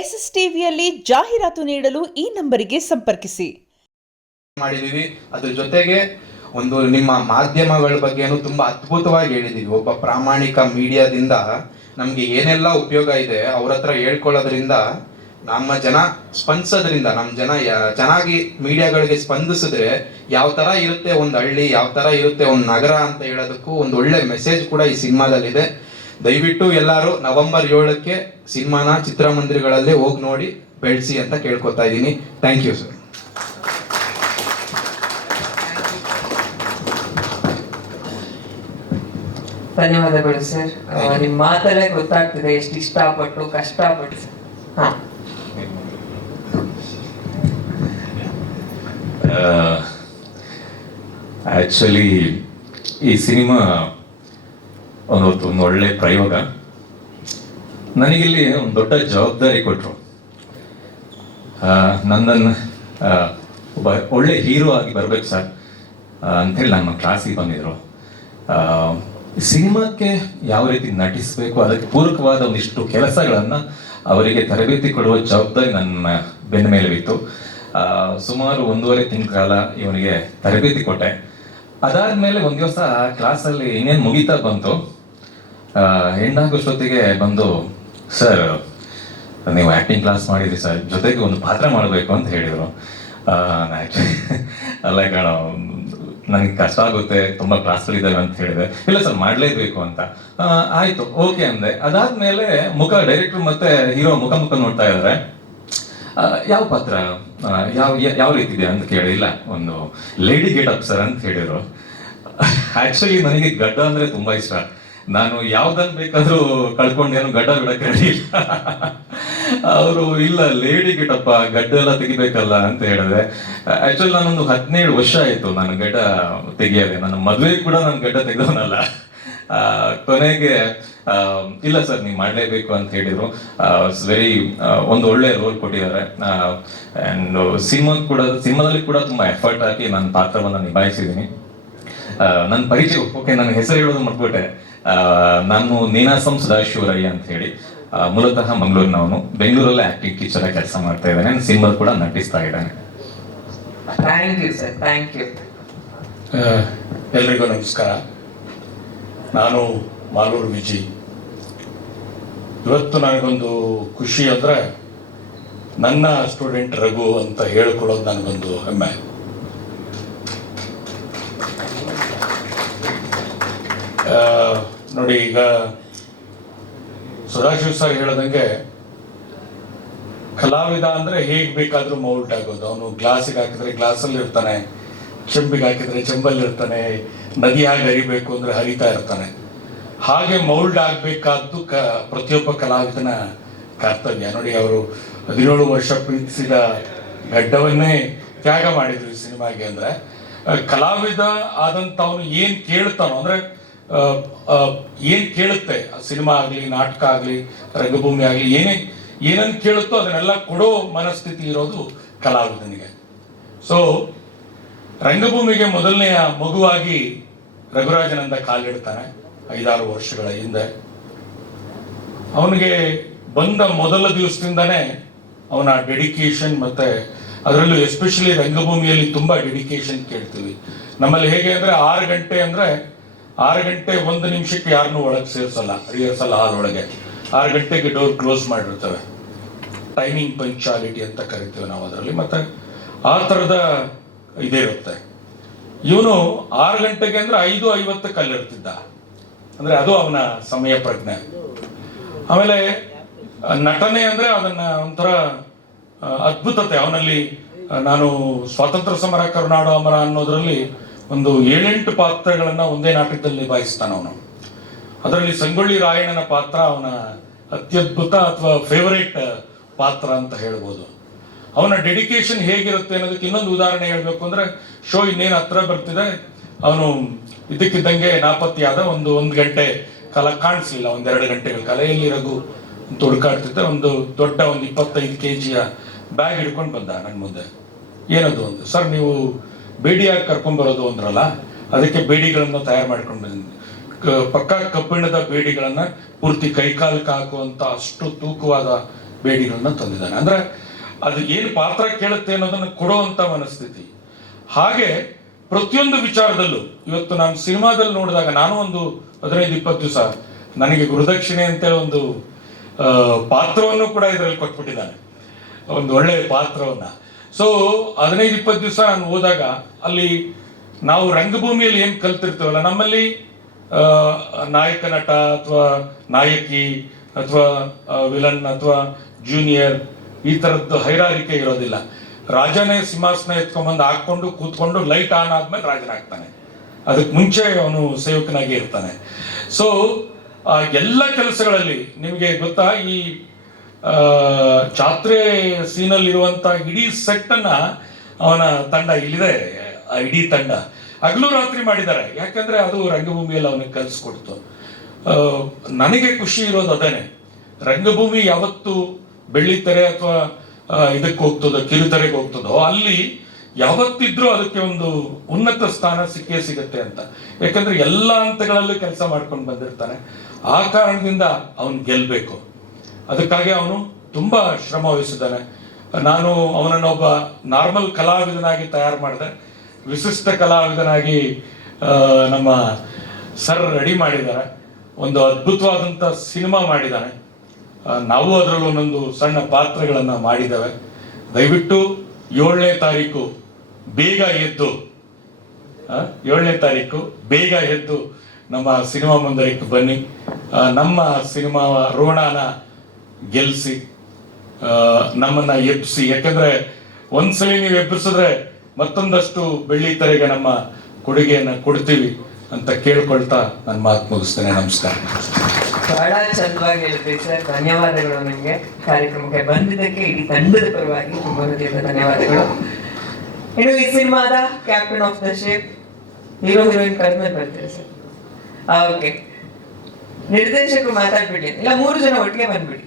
S S ಟಿವಿಯಲ್ಲಿ ಜಾಹೀರಾತು ನೀಡಲು ಈ ನಂಬರಿಗೆ ಸಂಪರ್ಕಿಸಿ. ಮಾಡಿದೀವಿ. ಅದ್ರ ಜೊತೆಗೆ ಒಂದು ನಿಮ್ಮ ಮಾಧ್ಯಮಗಳ ಬಗ್ಗೆನೂ ತುಂಬಾ ಅದ್ಭುತವಾಗಿ ಹೇಳಿದೀವಿ. ಒಬ್ಬ ಪ್ರಾಮಾಣಿಕ ಮೀಡಿಯಾದಿಂದ ನಮ್ಗೆ ಏನೆಲ್ಲ ಉಪಯೋಗ ಇದೆ ಅವ್ರ ಹತ್ರ ಹೇಳ್ಕೊಳ್ಳೋದ್ರಿಂದ, ನಮ್ಮ ಜನ ಸ್ಪಂದಿಸೋದ್ರಿಂದ, ನಮ್ಮ ಜನ ಚೆನ್ನಾಗಿ ಮೀಡಿಯಾಗಳಿಗೆ ಸ್ಪಂದಿಸಿದ್ರೆ ಯಾವ ತರ ಇರುತ್ತೆ ಒಂದು ಹಳ್ಳಿ, ಯಾವ ತರ ಇರುತ್ತೆ ಒಂದು ನಗರ ಅಂತ ಹೇಳೋದಕ್ಕೂ ಒಂದು ಒಳ್ಳೆ ಮೆಸೇಜ್ ಕೂಡ ಈ ಸಿನಿಮಾದಲ್ಲಿದೆ. ದಯವಿಟ್ಟು ಎಲ್ಲರೂ ನವೆಂಬರ್ 7ಕ್ಕೆ ಸಿನಿಮಾನ ಚಿತ್ರಮಂದಿರಗಳಲ್ಲಿ ಹೋಗಿ ನೋಡಿ ಬೆಳೆಸಿ ಅಂತ ಕೇಳ್ಕೊತಾ ಇದ್ದೀನಿ. Thank you sir. ಧನ್ಯವಾದಗಳು ಸರ್. ನಿಮ್ಮ ಮಾತಲ್ಲೇ ಗೊತ್ತಾಗ್ತದೆ ಎಷ್ಟು ಇಷ್ಟಪಟ್ಟು ಕಷ್ಟಪಟ್ಟು. ಹಾ, ಆಕ್ಚುಲಿ ಈ ಸಿನಿಮಾ ಒಂದು ಒಳ್ಳೆ ಪ್ರಯೋಗ. ನನಗಿಲ್ಲಿ ಒಂದು ದೊಡ್ಡ ಜವಾಬ್ದಾರಿ ಕೊಟ್ಟರು. ನನ್ನನ್ನು ಒಬ್ಬ ಒಳ್ಳೆ ಹೀರೋ ಆಗಿ ಬರ್ಬೇಕು ಸರ್ ಅಂಥೇಳಿ ನಮ್ಮ ಕ್ಲಾಸಿಗೆ ಬಂದಿದ್ರು. ಸಿನಿಮಾಕ್ಕೆ ಯಾವ ರೀತಿ ನಟಿಸಬೇಕು ಅದಕ್ಕೆ ಪೂರಕವಾದ ಒಂದಿಷ್ಟು ಕೆಲಸಗಳನ್ನು ಅವರಿಗೆ ತರಬೇತಿ ಕೊಡುವ ಜವಾಬ್ದಾರಿ ನನ್ನ ಬೆನ್ನ ಮೇಲೆ ಬಿತ್ತು. ಸುಮಾರು 1.5 ತಿಂಗಳ ಕಾಲ ಇವನಿಗೆ ತರಬೇತಿ ಕೊಟ್ಟೆ. ಅದಾದ್ಮೇಲೆ ಒಂದು ದಿವಸ ಕ್ಲಾಸಲ್ಲಿ ಇನ್ನೇನು ಮುಗಿತಾ ಬಂತು, ಹೆಣ್ಣಾಗೋಷ್ಟೊತ್ತಿಗೆ ಬಂದು, ಸರ್ ನೀವು ಆ್ಯಕ್ಟಿಂಗ್ ಕ್ಲಾಸ್ ಮಾಡಿದ್ರಿ ಸರ್, ಜೊತೆಗೆ ಒಂದು ಪಾತ್ರ ಮಾಡಬೇಕು ಅಂತ ಹೇಳಿದರು. ಅಲ್ಲ ಕಣ, ನನಗೆ ಕಷ್ಟ ಆಗುತ್ತೆ, ತುಂಬ ಕ್ಲಾಸ್ಗಳಿದ್ದಾವೆ ಅಂತ ಹೇಳಿದೆ. ಇಲ್ಲ ಸರ್ ಮಾಡಲೇಬೇಕು ಅಂತ. ಆಯಿತು, ಓಕೆ ಅಂದೆ. ಅದಾದ್ಮೇಲೆ ಡೈರೆಕ್ಟ್ರು ಮತ್ತೆ ಹೀರೋ ಮುಖ ನೋಡ್ತಾ ಇದ್ದಾರೆ. ಯಾವ ಪಾತ್ರ, ಯಾವ ರೀತಿ ಇದೆ ಅಂತ ಕೇಳಿಲ್ಲ. ಒಂದು ಲೇಡಿ ಗೆಟಪ್ ಸರ್ ಅಂತ ಹೇಳಿದ್ರು. ಆಕ್ಚುಲಿ ನನಗೆ ಗಡ್ಡ ಅಂದ್ರೆ ತುಂಬಾ ಇಷ್ಟ. ನಾನು ಯಾವ್ದನ್ ಬೇಕಾದ್ರೂ ಕಳ್ಕೊಂಡೇನು ಗಡ್ಡ ಬಿಡಕ್ಕೆ ರೆಡಿ ಇಲ್ಲ. ಅವರು ಇಲ್ಲ ಲೇಡಿ ಗೆಟಪ್ಪ, ಗಡ್ಡ ಎಲ್ಲ ತೆಗಿಬೇಕಲ್ಲ ಅಂತ ಹೇಳಿದೆ. ಆಕ್ಚುಲಿ ನಾನೊಂದು 17 ವರ್ಷ ಆಯ್ತು ನಾನು ಗಡ್ಡ ತೆಗಿಯೋದೆ. ನನ್ನ ಮದುವೆ ಕೂಡ ನಾನು ಗಡ್ಡ ತೆಗೆದವನಲ್ಲ. ಕೊನೆಗೆ ಇಲ್ಲ ಸರ್ ನೀವು ಮಾಡಲೇಬೇಕು ಅಂತ ಹೇಳಿದ್ರು. ವೆರಿ ಒಂದು ಒಳ್ಳೆ ರೋಲ್ ಕೊಟ್ಟಿದ್ದಾರೆ. ಆ್ಯಂಡ್ ಸಿನಿಮಾದಲ್ಲಿ ಕೂಡ ತುಂಬಾ ಎಫರ್ಟ್ ಹಾಕಿ ನನ್ನ ಪಾತ್ರವನ್ನು ನಿಭಾಯಿಸಿದ್ದೀನಿ. ನನ್ನ ಪರಿಚಯ, ಓಕೆ, ನನ್ನ ಹೆಸರು ಹೇಳೋದು ಮರ್ಬಿಟ್ಟೆ. ನಾನು ನೀನಾಸಂ ಸದಾಶಿವರಯ್ಯ ಅಂತ ಹೇಳಿ, ಮೂಲತಃ ಮಂಗಳೂರಿನವನು. ಬೆಂಗಳೂರಲ್ಲೇ ಆಕ್ಟಿಂಗ್ ಟೀಚರ್ ಆಗಿ ಕೆಲಸ ಮಾಡ್ತಾ ಇದ್ದಾನೆ. ಸಿನಿಮಾ ಕೂಡ ನಟಿಸ್ತಾ ಇದ್ದಾನೆ. Thank you sir, thank you. ಎಲ್ರಿಗೂ ನಮಸ್ಕಾರ. ನಾನು ಮಾಲೂರು ವಿಜಿ. ಇವತ್ತು ನನಗೊಂದು ಖುಷಿ ಅಂದರೆ ನನ್ನ ಸ್ಟೂಡೆಂಟ್ ರಘು ಅಂತ ಹೇಳ್ಕೊಡೋದು ನನಗೊಂದು ಹೆಮ್ಮೆ. ನೋಡಿ, ಈಗ ಸದಾಶಿವ ಸರ್ ಹೇಳದಂಗೆ ಕಲಾವಿದ ಅಂದರೆ ಹೇಗೆ ಬೇಕಾದರೂ ಮೌಲ್ಟ್ ಆಗೋದು. ಅವನು ಗ್ಲಾಸಿಗೆ ಹಾಕಿದ್ರೆ ಗ್ಲಾಸಲ್ಲಿ ಇರ್ತಾನೆ, ಚೆಂಬಿಗೆ ಹಾಕಿದ್ರೆ ಚೆಂಬಲ್ಲಿ ಇರ್ತಾನೆ, ನದಿ ಹಾಗೆ ಹರಿಬೇಕು ಅಂದರೆ ಹರಿತಾ ಇರ್ತಾನೆ. ಹಾಗೆ ಮೌಲ್ಡ್ ಆಗಬೇಕಾದ್ದು ಪ್ರತಿಯೊಬ್ಬ ಕಲಾವಿದನ ಕರ್ತವ್ಯ. ನೋಡಿ, ಅವರು 17 ವರ್ಷ ಪ್ರೀತಿಸಿದ ಗಡ್ಡವನ್ನೇ ತ್ಯಾಗ ಮಾಡಿದ್ರು ಈ ಸಿನಿಮಾಗೆ. ಅಂದರೆ ಕಲಾವಿದ ಆದಂಥವನು ಏನು ಕೇಳ್ತಾನೋ, ಅಂದರೆ ಏನು ಕೇಳುತ್ತೆ ಸಿನಿಮಾ ಆಗಲಿ, ನಾಟಕ ಆಗಲಿ, ರಂಗಭೂಮಿ ಆಗಲಿ, ಏನನ್ನು ಕೇಳುತ್ತೋ ಅದನ್ನೆಲ್ಲ ಕೊಡೋ ಮನಸ್ಥಿತಿ ಇರೋದು ಕಲಾವಿದನಿಗೆ. ಸೊ ರಂಗಭೂಮಿಗೆ ಮೊದಲನೆಯ ಮಗುವಾಗಿ ರಘುರಾಜನಂದ ಕಾಲಿಡ್ತಾನೆ 5-6 ವರ್ಷಗಳ ಹಿಂದೆ. ಅವನಿಗೆ ಬಂದ ಮೊದಲ ದಿವಸದಿಂದನೇ ಅವನ ಡೆಡಿಕೇಶನ್, ಮತ್ತೆ ಅದರಲ್ಲೂ ಎಸ್ಪೆಷಲಿ ರಂಗಭೂಮಿಯಲ್ಲಿ ತುಂಬ ಡೆಡಿಕೇಶನ್ ಕೇಳ್ತೀವಿ. ನಮ್ಮಲ್ಲಿ ಹೇಗೆ ಅಂದರೆ 6 ಗಂಟೆ ಅಂದರೆ 6 ಗಂಟೆ 1 ನಿಮಿಷಕ್ಕೆ ಯಾರನ್ನೂ ಒಳಗೆ ಸೇರಿಸಲ್ಲ. ರಿಹರ್ಸಲ್ ಹಾಲ್ ಒಳಗೆ 6 ಗಂಟೆಗೆ ಡೋರ್ ಕ್ಲೋಸ್ ಮಾಡಿರ್ತವೆ. ಟೈಮಿಂಗ್ ಪಂಕ್ಚುಯಾಲಿಟಿ ಅಂತ ಕರಿತೀವಿ ನಾವು ಅದರಲ್ಲಿ. ಮತ್ತೆ ಆ ಥರದ ಇದೇ ಇರುತ್ತೆ. ಇವನು 6 ಗಂಟೆಗೆ ಅಂದರೆ 5:50 ಅಲ್ಲಿರ್ತಿದ್ದ. ಅಂದರೆ ಅದು ಅವನ ಸಮಯ ಪ್ರಜ್ಞೆ. ಆಮೇಲೆ ನಟನೆ ಅಂದರೆ ಅದನ್ನ ಒಂಥರ ಅದ್ಭುತತೆ ಅವನಲ್ಲಿ. ನಾನು ಸ್ವಾತಂತ್ರ್ಯ ಸಮರ ಕರುನಾಡು ಅಮರ ಅನ್ನೋದ್ರಲ್ಲಿ ಒಂದು 7-8 ಪಾತ್ರಗಳನ್ನು ಒಂದೇ ನಾಟಕದಲ್ಲಿ ನಿಭಾಯಿಸ್ತಾನ ಅವನು. ಅದರಲ್ಲಿ ಸಂಗೊಳ್ಳಿ ರಾಯಣ್ಣನ ಪಾತ್ರ ಅವನ ಅತ್ಯದ್ಭುತ ಅಥವಾ ಫೇವರೇಟ್ ಪಾತ್ರ ಅಂತ ಹೇಳ್ಬೋದು. ಅವನ ಡೆಡಿಕೇಶನ್ ಹೇಗಿರುತ್ತೆ ಅನ್ನೋದಕ್ಕೆ ಇನ್ನೊಂದು ಉದಾಹರಣೆ ಹೇಳಬೇಕು ಅಂದರೆ, ಶೋ ಇನ್ನೇನು ಹತ್ರ ಬರ್ತಿದೆ, ಅವನು ಇದಕ್ಕಿದ್ದಂಗೆ ನಾಪತ್ತೆಯಾದ. ಒಂದು ಗಂಟೆ ಕಾಲ ಕಾಣಿಸ್ಲಿಲ್ಲ, 1-2 ಗಂಟೆಗಳ ಕಾಲ. ಎಲ್ಲಿ ರಘು ಅಂತ ಹುಡುಕಾಡ್ತಿದ್ದೆ. ಒಂದು ದೊಡ್ಡ 25 kg ಬ್ಯಾಗ್ ಹಿಡ್ಕೊಂಡು ಬಂದ ನನ್ನ ಮುಂದೆ. ಏನದು ಅಂತ. ಸರ್ ನೀವು ಬೇಡಿಯಾಗಿ ಕರ್ಕೊಂಡ್ಬರೋದು ಅಂದ್ರಲ್ಲ, ಅದಕ್ಕೆ ಬೇಡಿಗಳನ್ನು ತಯಾರು ಮಾಡ್ಕೊಂಡು ಬಂದಿದ್ದೀನಿ. ಪಕ್ಕ ಕಬ್ಬಿಣದ ಬೇಡಿಗಳನ್ನ ಪೂರ್ತಿ ಕೈಕಾಲಕ್ಕೆ ಹಾಕುವಂತ ಅಷ್ಟು ತೂಕವಾದ ಬೇಡಿಗಳನ್ನ ತಂದಿದ್ದಾನೆ. ಅಂದ್ರೆ ಅದು ಏನು ಪಾತ್ರ ಕೇಳುತ್ತೆ ಅನ್ನೋದನ್ನು ಕೊಡುವಂತ ಮನಸ್ಥಿತಿ. ಹಾಗೆ ಪ್ರತಿಯೊಂದು ವಿಚಾರದಲ್ಲೂ ಇವತ್ತು ನಾನು ಸಿನಿಮಾದಲ್ಲಿ ನೋಡಿದಾಗ ನಾನು ಒಂದು 15-20 ದಿವಸ ನನಗೆ ಗುರುದಕ್ಷಿಣೆ ಅಂತೇಳಿ ಒಂದು ಪಾತ್ರವನ್ನು ಕೂಡ ಇದರಲ್ಲಿ ಕೊಟ್ಬಿಟ್ಟಿದ್ದಾನೆ, ಒಂದು ಒಳ್ಳೆಯ ಪಾತ್ರವನ್ನ. ಸೊ 15-20 ದಿವಸ ನಾನು ಹೋದಾಗ ಅಲ್ಲಿ ನಾವು ರಂಗಭೂಮಿಯಲ್ಲಿ ಏನು ಕಲ್ತಿರ್ತೀವಲ್ಲ, ನಮ್ಮಲ್ಲಿ ನಾಯಕ ನಟ ಅಥವಾ ನಾಯಕಿ ಅಥವಾ ವಿಲನ್ ಅಥವಾ ಜೂನಿಯರ್ ಈ ಥರದ್ದು ಹೈರಾರಿಕೆ ಇರೋದಿಲ್ಲ. ರಾಜನೇ ಸಿಂಹಾಸನ ಎತ್ಕೊಂಡ್ಬಂದು ಹಾಕೊಂಡು ಕೂತ್ಕೊಂಡು ಲೈಟ್ ಆನ್ ಆದ್ಮೇಲೆ ರಾಜನಾಗ್ತಾನೆ, ಅದಕ್ಕೆ ಮುಂಚೆ ಅವನು ಸೇವಕನಾಗಿ ಇರ್ತಾನೆ. ಸೊ ಎಲ್ಲ ಕೆಲಸಗಳಲ್ಲಿ ನಿಮಗೆ ಗೊತ್ತಾ, ಈ ಜಾತ್ರೆ ಸೀನಲ್ಲಿ ಇರುವಂತ ಇಡೀ ಸೆಟ್ ಅನ್ನ ಅವನ ತಂಡ ಇಲ್ಲಿದೆ, ಇಡೀ ತಂಡ ಹಗಲು ರಾತ್ರಿ ಮಾಡಿದ್ದಾರೆ. ಯಾಕಂದ್ರೆ ಅದು ರಂಗಭೂಮಿಯಲ್ಲಿ ಅವನಿಗೆ ಕಲಿಸ್ಕೊಡ್ತು. ನನಗೆ ಖುಷಿ ಇರೋದು ಅದೇನೆ, ರಂಗಭೂಮಿ ಯಾವತ್ತು ಬೆಳ್ಳಿತೆರೆ ಅಥವಾ ಇದಕ್ಕೆ ಹೋಗ್ತದೋ, ಕಿರುತೆರೆಗೆ ಹೋಗ್ತದೋ, ಅಲ್ಲಿ ಯಾವತ್ತಿದ್ರೂ ಅದಕ್ಕೆ ಒಂದು ಉನ್ನತ ಸ್ಥಾನ ಸಿಕ್ಕೇ ಸಿಗುತ್ತೆ ಅಂತ. ಯಾಕಂದ್ರೆ ಎಲ್ಲ ಹಂತಗಳಲ್ಲೂ ಕೆಲಸ ಮಾಡ್ಕೊಂಡು ಬಂದಿರ್ತಾನೆ. ಆ ಕಾರಣದಿಂದ ಅವನು ಗೆಲ್ಬೇಕು, ಅದಕ್ಕಾಗಿ ಅವನು ತುಂಬಾ ಶ್ರಮ ವಹಿಸಿದ್ದಾನೆ. ನಾನು ಅವನನ್ನು ಒಬ್ಬ ನಾರ್ಮಲ್ ಕಲಾವಿದನಾಗಿ ತಯಾರು ಮಾಡಿದೆ, ವಿಶಿಷ್ಟ ಕಲಾವಿದನಾಗಿ ನಮ್ಮ ಸರ್ ರೆಡಿ ಮಾಡಿದ್ದಾರೆ. ಒಂದು ಅದ್ಭುತವಾದಂಥ ಸಿನಿಮಾ ಮಾಡಿದ್ದಾನೆ. ನಾವು ಅದರಲ್ಲೂ ಒಂದೊಂದು ಸಣ್ಣ ಪಾತ್ರಗಳನ್ನು ಮಾಡಿದ್ದೇವೆ. ದಯವಿಟ್ಟು 7ನೇ ತಾರೀಕು ಬೇಗ ಎದ್ದು 7ನೇ ತಾರೀಕು ಬೇಗ ಎದ್ದು ನಮ್ಮ ಸಿನಿಮಾ ಮಂದಿರಕ್ಕೆ ಬನ್ನಿ. ನಮ್ಮ ಸಿನಿಮಾ ರೋಣಾನ ಗೆಲ್ಲಿಸಿ, ನಮ್ಮನ್ನ ಎಬ್ಬಿಸಿ. ಯಾಕಂದ್ರೆ ಒಂದ್ಸಲಿ ನೀವು ಎಬ್ಬಿಸಿದ್ರೆ ಮತ್ತೊಂದಷ್ಟು ಬೆಳ್ಳಿತೆರೆಗೆ ನಮ್ಮ ಕೊಡುಗೆಯನ್ನು ಕೊಡ್ತೀವಿ ಅಂತ ಕೇಳ್ಕೊಳ್ತಾ ನನ್ನ ಮಾತು ಮುಗಿಸ್ತೇನೆ. ನಮಸ್ಕಾರ. ಬಹಳ ಚಂದವಾಗಿ ಹೇಳಿದ್ರಿ ಸರ್, ಧನ್ಯವಾದಗಳು ನಿಮ್ಗೆ. ಕಾರ್ಯಕ್ರಮಕ್ಕೆ ಬಂದಿದ್ದಕ್ಕೆ ಇಡೀ ತಂಡದ ಪರವಾಗಿ ತುಂಬ ಹೃದಯದ ಧನ್ಯವಾದಗಳು. ಇನ್ನು ಈ ಸಿನಿಮಾದ captain of the ship, hero heroine ಕರೆದ್ಮೇಲೆ ಬರ್ತೀರಿ ಸರ್. ಓಕೆ, ನಿರ್ದೇಶಕರು ಮಾತಾಡ್ಬಿಡಿ, ಇಲ್ಲ 3 ಜನ ಒಟ್ಟಿಗೆ ಬಂದ್ಬಿಡಿ.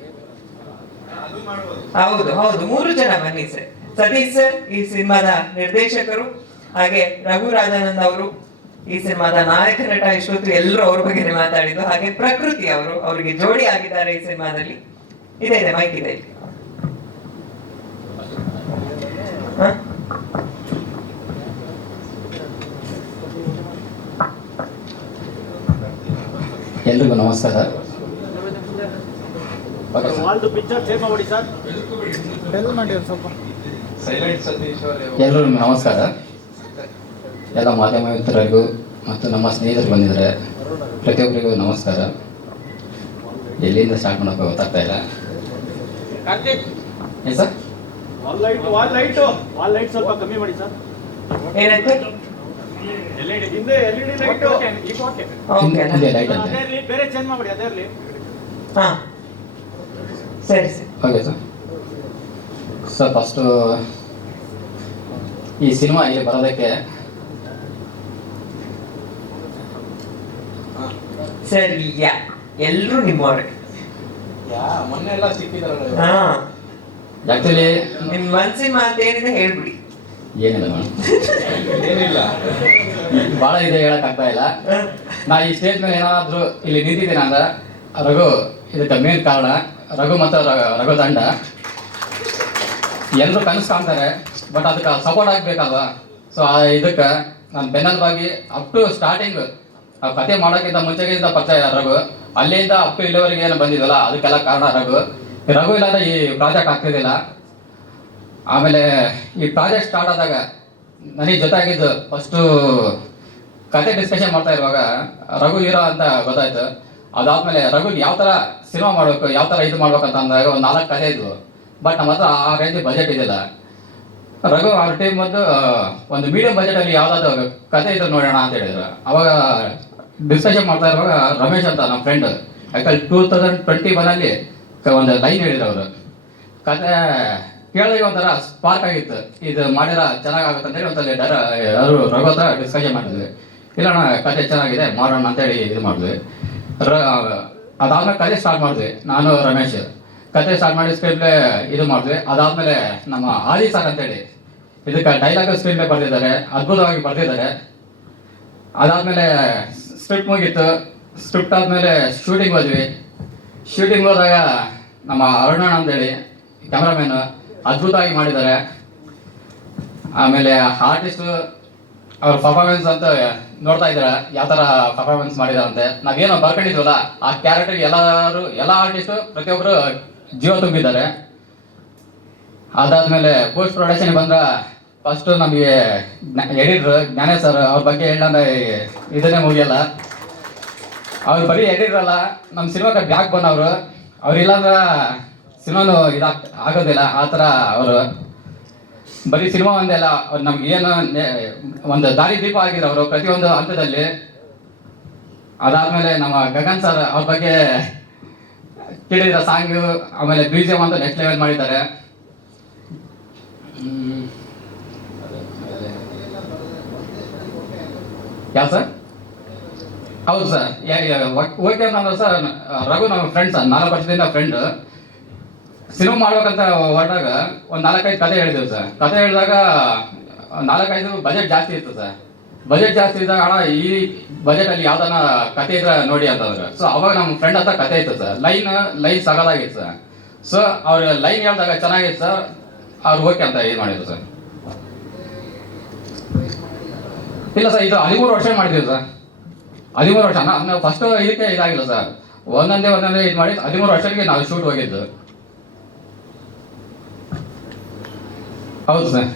ಹೌದು ಹೌದು, 3 ಜನ ಬನ್ನಿ ಸರ್. ಸತೀಶ್ ಸರ್ ಈ ಸಿನಿಮಾದ ನಿರ್ದೇಶಕರು, ಹಾಗೆ ರಘು ರಾಜಾನಂದ್ ಅವರು ಈ ಸಿನಿಮಾದ ನಾಯಕ ನಟ. ಇಷ್ಟೊತ್ತು ಎಲ್ಲರೂ ಅವ್ರ ಬಗ್ಗೆ ಮಾತಾಡಿದ್ದು. ಹಾಗೆ ಪ್ರಕೃತಿ ಅವರು, ಅವರಿಗೆ ಜೋಡಿ ಆಗಿದ್ದಾರೆ ಈ ಸಿನಿಮಾದಲ್ಲಿ. ಇದೆ ಮೈಕ್ ಇದೆ ಇಲ್ಲಿ. ಎಲ್ರಿಗೂ ನಮಸ್ಕಾರ. ಎಲ್ರಿಗೂ ನಮಸ್ಕಾರ. ಎಲ್ಲ ಮಾಧ್ಯಮ ಮಿತ್ರರಿಗೂ ಮತ್ತು ನಮ್ಮ ಸ್ನೇಹಿತರು ಬಂದಿದ್ದಾರೆ, ಪ್ರತಿಯೊಬ್ಬರಿಗೂ ನಮಸ್ಕಾರ. ಎಲ್ಲಿಂದ ಸ್ಟಾರ್ಟ್ ಮಾಡೋಕೆ ಗೊತ್ತಾಗ್ತಾ ಇಲ್ಲ. ಏನು ಸರ್? ಸ್ವಲ್ಪ ಕಮ್ಮಿ ಮಾಡಿ ಸರ್. ಏನಂತೆ? ಹಿಂದೆ ಲೈಟ್ ಅಂತ. ಬೇರೆ ಚೇಂಜ್ ಮಾಡಿ, ಅದೇ ಇರಲಿ. ಹಾ ಸರಿ sir. Okay sir. Sir first ಈ ಸಿನಿಮಾ ಇಲ್ಲಿ ಬರೋದಕ್ಕೆ ಸರಿ, ಎಲ್ರು ನಿಮ್ಮವ್ರೆ. ಮೊನ್ನೆ ಎಲ್ಲ ಸಿಕ್ಕಿದಾರಲ್ಲ. ಹಾ, ಆ್ಯಕ್ಚುಲಿ ನಿಮ್ ಮನ್ಸಿನ ಮಾತೇನಿದೆ ಹೇಳ್ಬಿಡಿ. ಏನಿಲ್ಲ ಮೇಡಮ್, ಏನಿಲ್ಲ, ಭಾಳ ಇದೆ, ಹೇಳೋಕ್ಕಾಗ್ತಾ ಇಲ್ಲ. ನಾ ಈ ಸ್ಟೇಜ್ ಮೇಲೆ ಏನಾದರೂ ಇಲ್ಲಿ ನಿಂತಿದ್ದೀನಿ ಅಂದ್ರೆ ರಘು ಇದಕ್ಕೆ ಮೇನ್ ಕಾರಣ. ರಘು ಮತ್ತು ರಘು ತಂಡ ಎಲ್ಲರೂ ಕನಸು ಕಾಣ್ತಾರೆ, ಬಟ್ ಅದಕ್ಕೆ ಸಪೋರ್ಟ್ ಆಗಬೇಕಲ್ವ. ಸೊ ಇದಕ್ಕೆ ನಾನು ಬೆನ್ನೆಲುಬಾಗಿ ಅಪ್ ಟು ಸ್ಟಾರ್ಟಿಂಗ್ ಆ ಕತೆ ಮಾಡೋಕ್ಕಿಂತ ಮುಂಚೆಗಿಂತ ಪರಿಚಯ ರಘು, ಅಲ್ಲಿಂದ ಅಪ್ ಟು ಇಲ್ಲಿವರೆಗೆ ಏನು ಬಂದಿದ್ವಲ್ಲ ಅದಕ್ಕೆಲ್ಲ ಕಾರಣ ರಘು. ರಘು ಇಲ್ಲಾಂದ್ರೆ ಈ ಪ್ರಾಜೆಕ್ಟ್ ಆಗ್ತಿದ್ದಿಲ್ಲ. ಆಮೇಲೆ ಈ ಪ್ರಾಜೆಕ್ಟ್ ಸ್ಟಾರ್ಟ್ ಆದಾಗ ನನಗೆ ಜೊತೆ ಆಗಿದ್ದು ಫಸ್ಟು ಕತೆ ಡಿಸ್ಕಷನ್ ಮಾಡ್ತಾ ಇರುವಾಗ ರಘು ಹೀರೋ ಅಂತ ಗೊತ್ತಾಯ್ತು. ಅದಾದ್ಮೇಲೆ ರಘುಗೆ ಯಾವ ಥರ ಸಿನಿಮಾ ಮಾಡಬೇಕು, ಯಾವ ಥರ ಇದು ಮಾಡ್ಬೇಕಂತ ಅಂದಾಗ ಒಂದು 4 ಕತೆ ಇದ್ವು. ಬಟ್ ನಮ್ಮ ಹತ್ರ ಆ ರೇಂಜ್ ಬಜೆಟ್ ಇದ್ದಿಲ್ಲ. ರಘು ಅವ್ರ ಟೀಮ್ ಬಂದು ಒಂದು ಮೀಡಿಯಂ ಬಜೆಟಲ್ಲಿ ಯಾವುದಾದ್ರು ಕತೆ ಇದ್ರು ನೋಡೋಣ ಅಂತ ಹೇಳಿದ್ರು. ಅವಾಗ ಡಿಸ್ಕಷನ್ ಮಾಡ್ತಾ ಇರುವಾಗ ರಮೇಶ್ ಅಂತ ನಮ್ಮ ಫ್ರೆಂಡ್, ಯಾಕಂದ್ರೆ 2021 ಒಂದು ಲೈನ್ ಹೇಳಿದ್ರು ಅವರು. ಕತೆ ಕೇಳಿದಾಗ ಒಂಥರ ಸ್ಪಾರ್ಕ್ ಆಗಿತ್ತು, ಇದು ಮಾಡಿರ ಚೆನ್ನಾಗಾಗುತ್ತೆ ಅಂತೇಳಿ ಒಂದ್ಸಲ ಯಾರು ರಘು ಹತ್ರ ಡಿಸ್ಕಷನ್ ಮಾಡಿದ್ವಿ. ಇಲ್ಲಣ್ಣ ಕತೆ ಚೆನ್ನಾಗಿದೆ ಮಾಡೋಣ ಅಂತೇಳಿ ಇದು ಮಾಡಿದ್ವಿ. ಅದಾದ್ಮೇಲೆ ಕತೆ ಸ್ಟಾರ್ಟ್ ಮಾಡಿದ್ವಿ, ನಾನು ರಮೇಶ್ ಕತೆ ಸ್ಟಾರ್ಟ್ ಮಾಡಿ ಸ್ಕ್ರೀನ್ ಪ್ಲೇ ಇದು ಮಾಡಿದ್ವಿ. ಅದಾದ್ಮೇಲೆ ನಮ್ಮ ಆದಿ ಸರ್ ಅಂತೇಳಿ ಇದಕ್ಕೆ ಡೈಲಾಗ್ ಸ್ಕ್ರೀನ್ ಪ್ಲೇ ಬರೆದಿದ್ದಾರೆ, ಅದ್ಭುತವಾಗಿ ಬರೆದಿದ್ದಾರೆ. ಅದಾದ್ಮೇಲೆ ಸ್ಕ್ರಿಪ್ಟ್ ಮುಗೀತು. ಸ್ಕ್ರಿಪ್ಟ್ ಆದಮೇಲೆ ಶೂಟಿಂಗ್ ಹೋದ್ವಿ. ಶೂಟಿಂಗ್ ಹೋದಾಗ ನಮ್ಮ ಅರುಣಣ್ಣ ಅಂತೇಳಿ ಕ್ಯಾಮ್ರಾಮನ್ ಅದ್ಭುತವಾಗಿ ಮಾಡಿದ್ದಾರೆ. ಆಮೇಲೆ ಆರ್ಟಿಸ್ಟ್ ಅವ್ರ ಪರ್ಫಾರ್ಮೆನ್ಸ್ ಅಂತ ನೋಡ್ತಾ ಇದ್ದಾರೆ, ಯಾವ ಥರ ಪರ್ಫಾರ್ಮೆನ್ಸ್ ಮಾಡಿದಾರಂತೆ. ನಾವೇನೋ ಬರ್ಕೊಂಡಿದ್ವಲ್ಲ ಆ ಕ್ಯಾರೆಕ್ಟರ್ಗೆ ಎಲ್ಲ ಆರ್ಟಿಸ್ಟು ಪ್ರತಿಯೊಬ್ಬರು ಜೀವ ತುಂಬಿದ್ದಾರೆ. ಅದಾದ್ಮೇಲೆ ಪೋಸ್ಟ್ ಪ್ರೊಡಕ್ಷನ್ ಬಂದ್ರೆ ಫಸ್ಟ್ ನಮಗೆ ಎಡಿಟರ್ ಜ್ಞಾನೇಶ್ ಸರ್, ಅವ್ರ ಬಗ್ಗೆ ಹೇಳಂದ್ರೆ ಇದನ್ನೇ ಮುಗಿಯಲ್ಲ. ಅವ್ರು ಬರೀ ಎಡಿಟರ್ ಅಲ್ಲ, ನಮ್ಮ ಸಿನಿಮಾಕ್ಕೆ ಬ್ಯಾಕ್ ಬಂದವರು. ಅವ್ರಿಲ್ಲಾಂದ್ರೆ ಸಿನಿಮಾನು ಆಗೋದಿಲ್ಲ. ಆ ಥರ ಅವರು ಬರೀ ಸಿನಿಮಾ ಒಂದೇ ಅಲ್ಲ, ಅವ್ರು ನಮ್ಗೆ ಏನು ಒಂದು ದಾರಿ ದೀಪ ಆಗಿರೋರು ಪ್ರತಿಯೊಂದು ಹಂತದಲ್ಲಿ. ಅದಾದ್ಮೇಲೆ ನಮ್ಮ ಗಗನ್ ಸರ್, ಅವ್ರ ಬಗ್ಗೆ ಕೇಳಿದ ಸಾಂಗು, ಆಮೇಲೆ BGM ಅಂತ ನೆಕ್ಸ್ಟ್ ಲೆವೆಲ್ ಮಾಡಿದ್ದಾರೆ. ಯಾವ ಸರ್? ಹೌದು ಸರ್, ಓಕೆ ಅಂತಂದ್ರೆ ಸರ್, ರಘು ನಮ್ಮ ಫ್ರೆಂಡ್ ಸರ್, 4 ವರ್ಷದಿಂದ ಫ್ರೆಂಡ್. ಸಿನಿಮಾ ಮಾಡ್ಬೇಕಂತ ಹೊರಟಾಗ ಒಂದು 4-5 ಕತೆ ಹೇಳಿದೆವು ಸರ್. ಕತೆ ಹೇಳಿದಾಗ 4-5 ಬಜೆಟ್ ಜಾಸ್ತಿ ಇತ್ತು ಸರ್. ಬಜೆಟ್ ಜಾಸ್ತಿ ಇದ್ದಾಗ ಅಣ್ಣ ಈ ಬಜೆಟಲ್ಲಿ ಯಾವ್ದಾನ ಕತೆ ಇದ್ರೆ ನೋಡಿ ಅಂತಂದ್ರೆ, ಸೊ ಅವಾಗ ನಮ್ಮ ಫ್ರೆಂಡ್ ಹತ್ರ ಕತೆ ಇತ್ತು ಸರ್. ಲೈನ್ ಸಗಲಾಗಿತ್ತು ಸರ್. ಸೊ ಅವ್ರ ಲೈನ್ ಹೇಳಿದಾಗ ಚೆನ್ನಾಗಿತ್ತು ಸರ್, ಅವ್ರು ಓಕೆ ಅಂತ ಇದು ಮಾಡಿದ್ರು ಸರ್. ಇಲ್ಲ ಸರ್, ಇದು 13 ವರ್ಷ ಮಾಡಿದ್ದೀವಿ ಸರ್. 13 ವರ್ಷ ನಾವು ಫಸ್ಟ್ ಇದಕ್ಕೆ ಇದಾಗಿಲ್ಲ ಸರ್, ಒಂದೊಂದೇ ಇದು ಮಾಡಿ 13 ವರ್ಷಕ್ಕೆ ನಾವು ಶೂಟ್ ಹೋಗಿದ್ದು. ಹೌದು ಸರ್.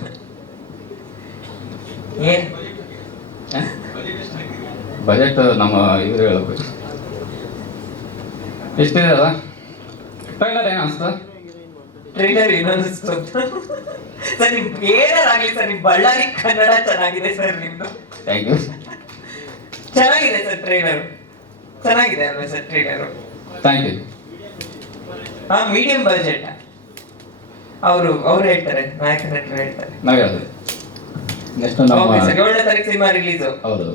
ಏನ್ ಬಜೆಟ್ ನಮ್ಮ ಇವರು ಹೇಳ್ಬೇಕು ಎಷ್ಟಿದೆ ಅದ. ಟ್ರೈಲರ್ ಏನು ಅನ್ಸ್ತು? ಟ್ರೈಲರ್ ಏನನ್ನಿಸ್ತು ಸರ್? ನಿಮ್ ಏನಾಗಲಿ ಸರ್, ನಿಮ್ ಬಳ್ಳಾರಿ ಕನ್ನಡ ಚೆನ್ನಾಗಿದೆ ಸರ್, ನಿಮ್ದು ಥ್ಯಾಂಕ್ ಯು. ಚೆನ್ನಾಗಿದೆ ಸರ್ ಟ್ರೈಲರ್, ಚೆನ್ನಾಗಿದೆ ಅಲ್ವಾ sir trailer? Thank you. Medium budget ಅವ್ರು ಹೇಳ್ತಾರೆ, ನಾಯಕ ನಟರು ಹೇಳ್ತಾರೆ. ನಾವೇ ಅದು ನೆಕ್ಸ್ಟ್ ನಮ್ಮ 7ನೇ ತಾರೀಕು ಸಿನಿಮಾ ರಿಲೀಸ್. ಹೌದು,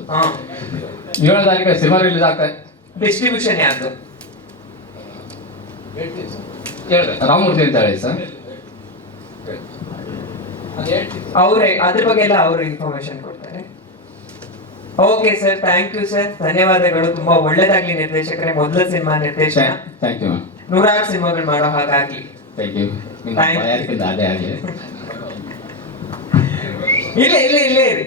7ನೇ ತಾರೀಕು ಸಿನಿಮಾ ರಿಲೀಸ್ ಆಗ್ತದೆ. ಡಿಸ್ಟ್ರಿಬ್ಯೂಷನ್ ಯಾರ್ದು? ರಾಮಮೂರ್ತಿ ಅಂತ ಹೇಳಿ ಸರ್. ಅವ್ರೆ ಅದ್ರ ಬಗ್ಗೆ ಎಲ್ಲ ಅವರು ಇನ್ಫಾರ್ಮೇಶನ್ ಕೊಡ್ತಾರೆ. Okay sir, thank you sir, ಧನ್ಯವಾದಗಳು. ತುಂಬಾ ಒಳ್ಳೇದಾಗ್ಲಿ ನಿರ್ದೇಶಕರೇ, ಮೊದಲ ಸಿನಿಮಾ ನಿರ್ದೇಶನ. Thank you. 106 ಸಿನಿಮಾಗಳು ಮಾಡೋ ಹಾಗಾಗ್ಲಿ. Thank you. ನಿಮ್ಮ ಬಾಯಾರಿಕೆಯಿಂದ ಅದೇ ಆಗಲಿ. ಇಲ್ಲೇ ಇರಿ.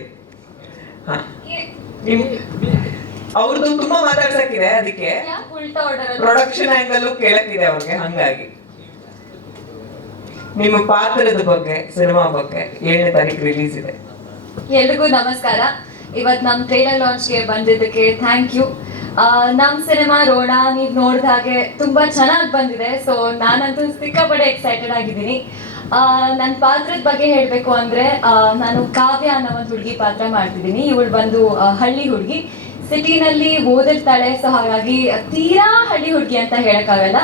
ಅವ್ರದ್ದು ತುಂಬಾ ಮಾತಾಡ್ಸಕ್ಕಿದೆ, ಅದಕ್ಕೆ ಪ್ರೊಡಕ್ಷನ್ ಆಂಗಲ್ ಕೇಳಕ್ಕಿದೆ ಅವ್ರಿಗೆ. ಹಂಗಾಗಿ ನಿಮ್ಮ ಪಾತ್ರದ ಬಗ್ಗೆ, ಸಿನಿಮಾ ಬಗ್ಗೆ 7ನೇ ತಾರೀಕು ರಿಲೀಸ್ ಇದೆ. ಎಲ್ರಿಗೂ ನಮಸ್ಕಾರ. ಇವತ್ತು ನಮ್ಮ ಟ್ರೈಲರ್ ಲಾಂಚ್ಗೆ ಬಂದಿದ್ದಕ್ಕೆ ಥ್ಯಾಂಕ್ ಯು. ನಮ್ಮ ಸಿನಿಮಾ ರೋಣ ನೀವು ನೋಡಿದ ಹಾಗೆ ತುಂಬಾ ಚೆನ್ನಾಗಿ ಬಂದಿದೆ. ಸೊ ನಾನಂತೂ ಸಿಕ್ಕಾಪಟ್ಟೆ ಎಕ್ಸೈಟೆಡ್ ಆಗಿದ್ದೀನಿ. ನನ್ನ ಪಾತ್ರದ ಬಗ್ಗೆ ಹೇಳಬೇಕು ಅಂದರೆ, ನಾನು ಕಾವ್ಯ ಅನ್ನೋ ಒಂದು ಹುಡುಗಿ ಪಾತ್ರ ಮಾಡ್ತಿದ್ದೀನಿ. ಇವಳು ಬಂದು ಹಳ್ಳಿ ಹುಡುಗಿ, ಸಿಟಿನಲ್ಲಿ ಓದಿರ್ತಾಳೆ. ಸೊ ಹಾಗಾಗಿ ತೀರಾ ಹಳ್ಳಿ ಹುಡುಗಿ ಅಂತ ಹೇಳೋಕ್ಕಾಗಲ್ಲ.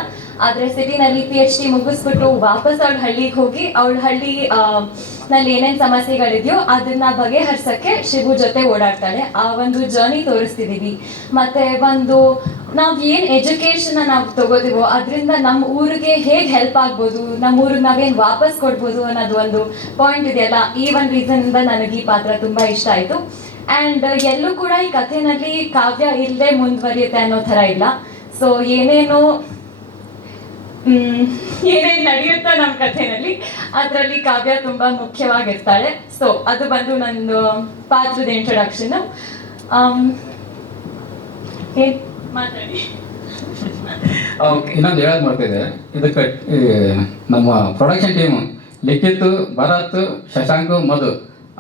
ಆದರೆ ಸಿಟಿನಲ್ಲಿ PhD ಮುಗಿಸ್ಬಿಟ್ಟು ವಾಪಸ್ ಅವಳ ಹಳ್ಳಿಗೆ ಹೋಗಿ ಅವಳ ಹಳ್ಳಿ ನಲ್ಲಿ ಏನೇನು ಸಮಸ್ಯೆಗಳಿದೆಯೋ ಅದನ್ನ ಬಗೆಹರಿಸಕ್ಕೆ ಶಿವು ಜೊತೆ ಓಡಾಡ್ತಾಳೆ. ಆ ಒಂದು ಜರ್ನಿ ತೋರಿಸ್ತಿದೀವಿ. ಮತ್ತೆ ಒಂದು ನಾವು ಏನು ಎಜುಕೇಶನ್ ನಾವು ತಗೋತೀವೋ ಅದರಿಂದ ನಮ್ಮ ಊರಿಗೆ ಹೇಗೆ ಹೆಲ್ಪ್ ಆಗ್ಬೋದು, ನಮ್ಮ ಊರಿಗೆ ನಾವೇನು ವಾಪಸ್ ಕೊಡ್ಬೋದು ಅನ್ನೋದು ಒಂದು ಪಾಯಿಂಟ್ ಇದೆಯಲ್ಲ. ಈ ಒಂದು ರೀಸನ್ನಿಂದ ನನಗೆ ಈ ಪಾತ್ರ ತುಂಬ ಇಷ್ಟ ಆಯಿತು. ಆ್ಯಂಡ್ ಎಲ್ಲೂ ಕೂಡ ಈ ಕಥೆನಲ್ಲಿ ಕಾವ್ಯ ಇಲ್ಲದೆ ಮುಂದುವರಿಯುತ್ತೆ ಅನ್ನೋ ಥರ ಇಲ್ಲ. ಸೊ ಏನೇನು ನಡೆಯುತ್ತಾ ನಮ್ಮ ಕಥೆನಲ್ಲಿ, ಅದರಲ್ಲಿ ಕಾವ್ಯ ತುಂಬಾ ಮುಖ್ಯವಾಗಿರ್ತಾಳೆ. ಸೊ ಅದು ಬಂದು ನನ್ನ ಪಾತ್ರದ ಇಂಟ್ರೊಡಕ್ಷನ್. ಮಾತಾಡಿ. ಇನ್ನೊಂದು ಹೇಳೋದು ಮಾಡ್ತಿದ್ದೆ, ಇದಕ್ಕೆ ನಮ್ಮ ಪ್ರೊಡಕ್ಷನ್ ಟೀಮು ಲಿಖಿತ್, ಭರತ್, ಶಶಾಂಕ್, ಮಧು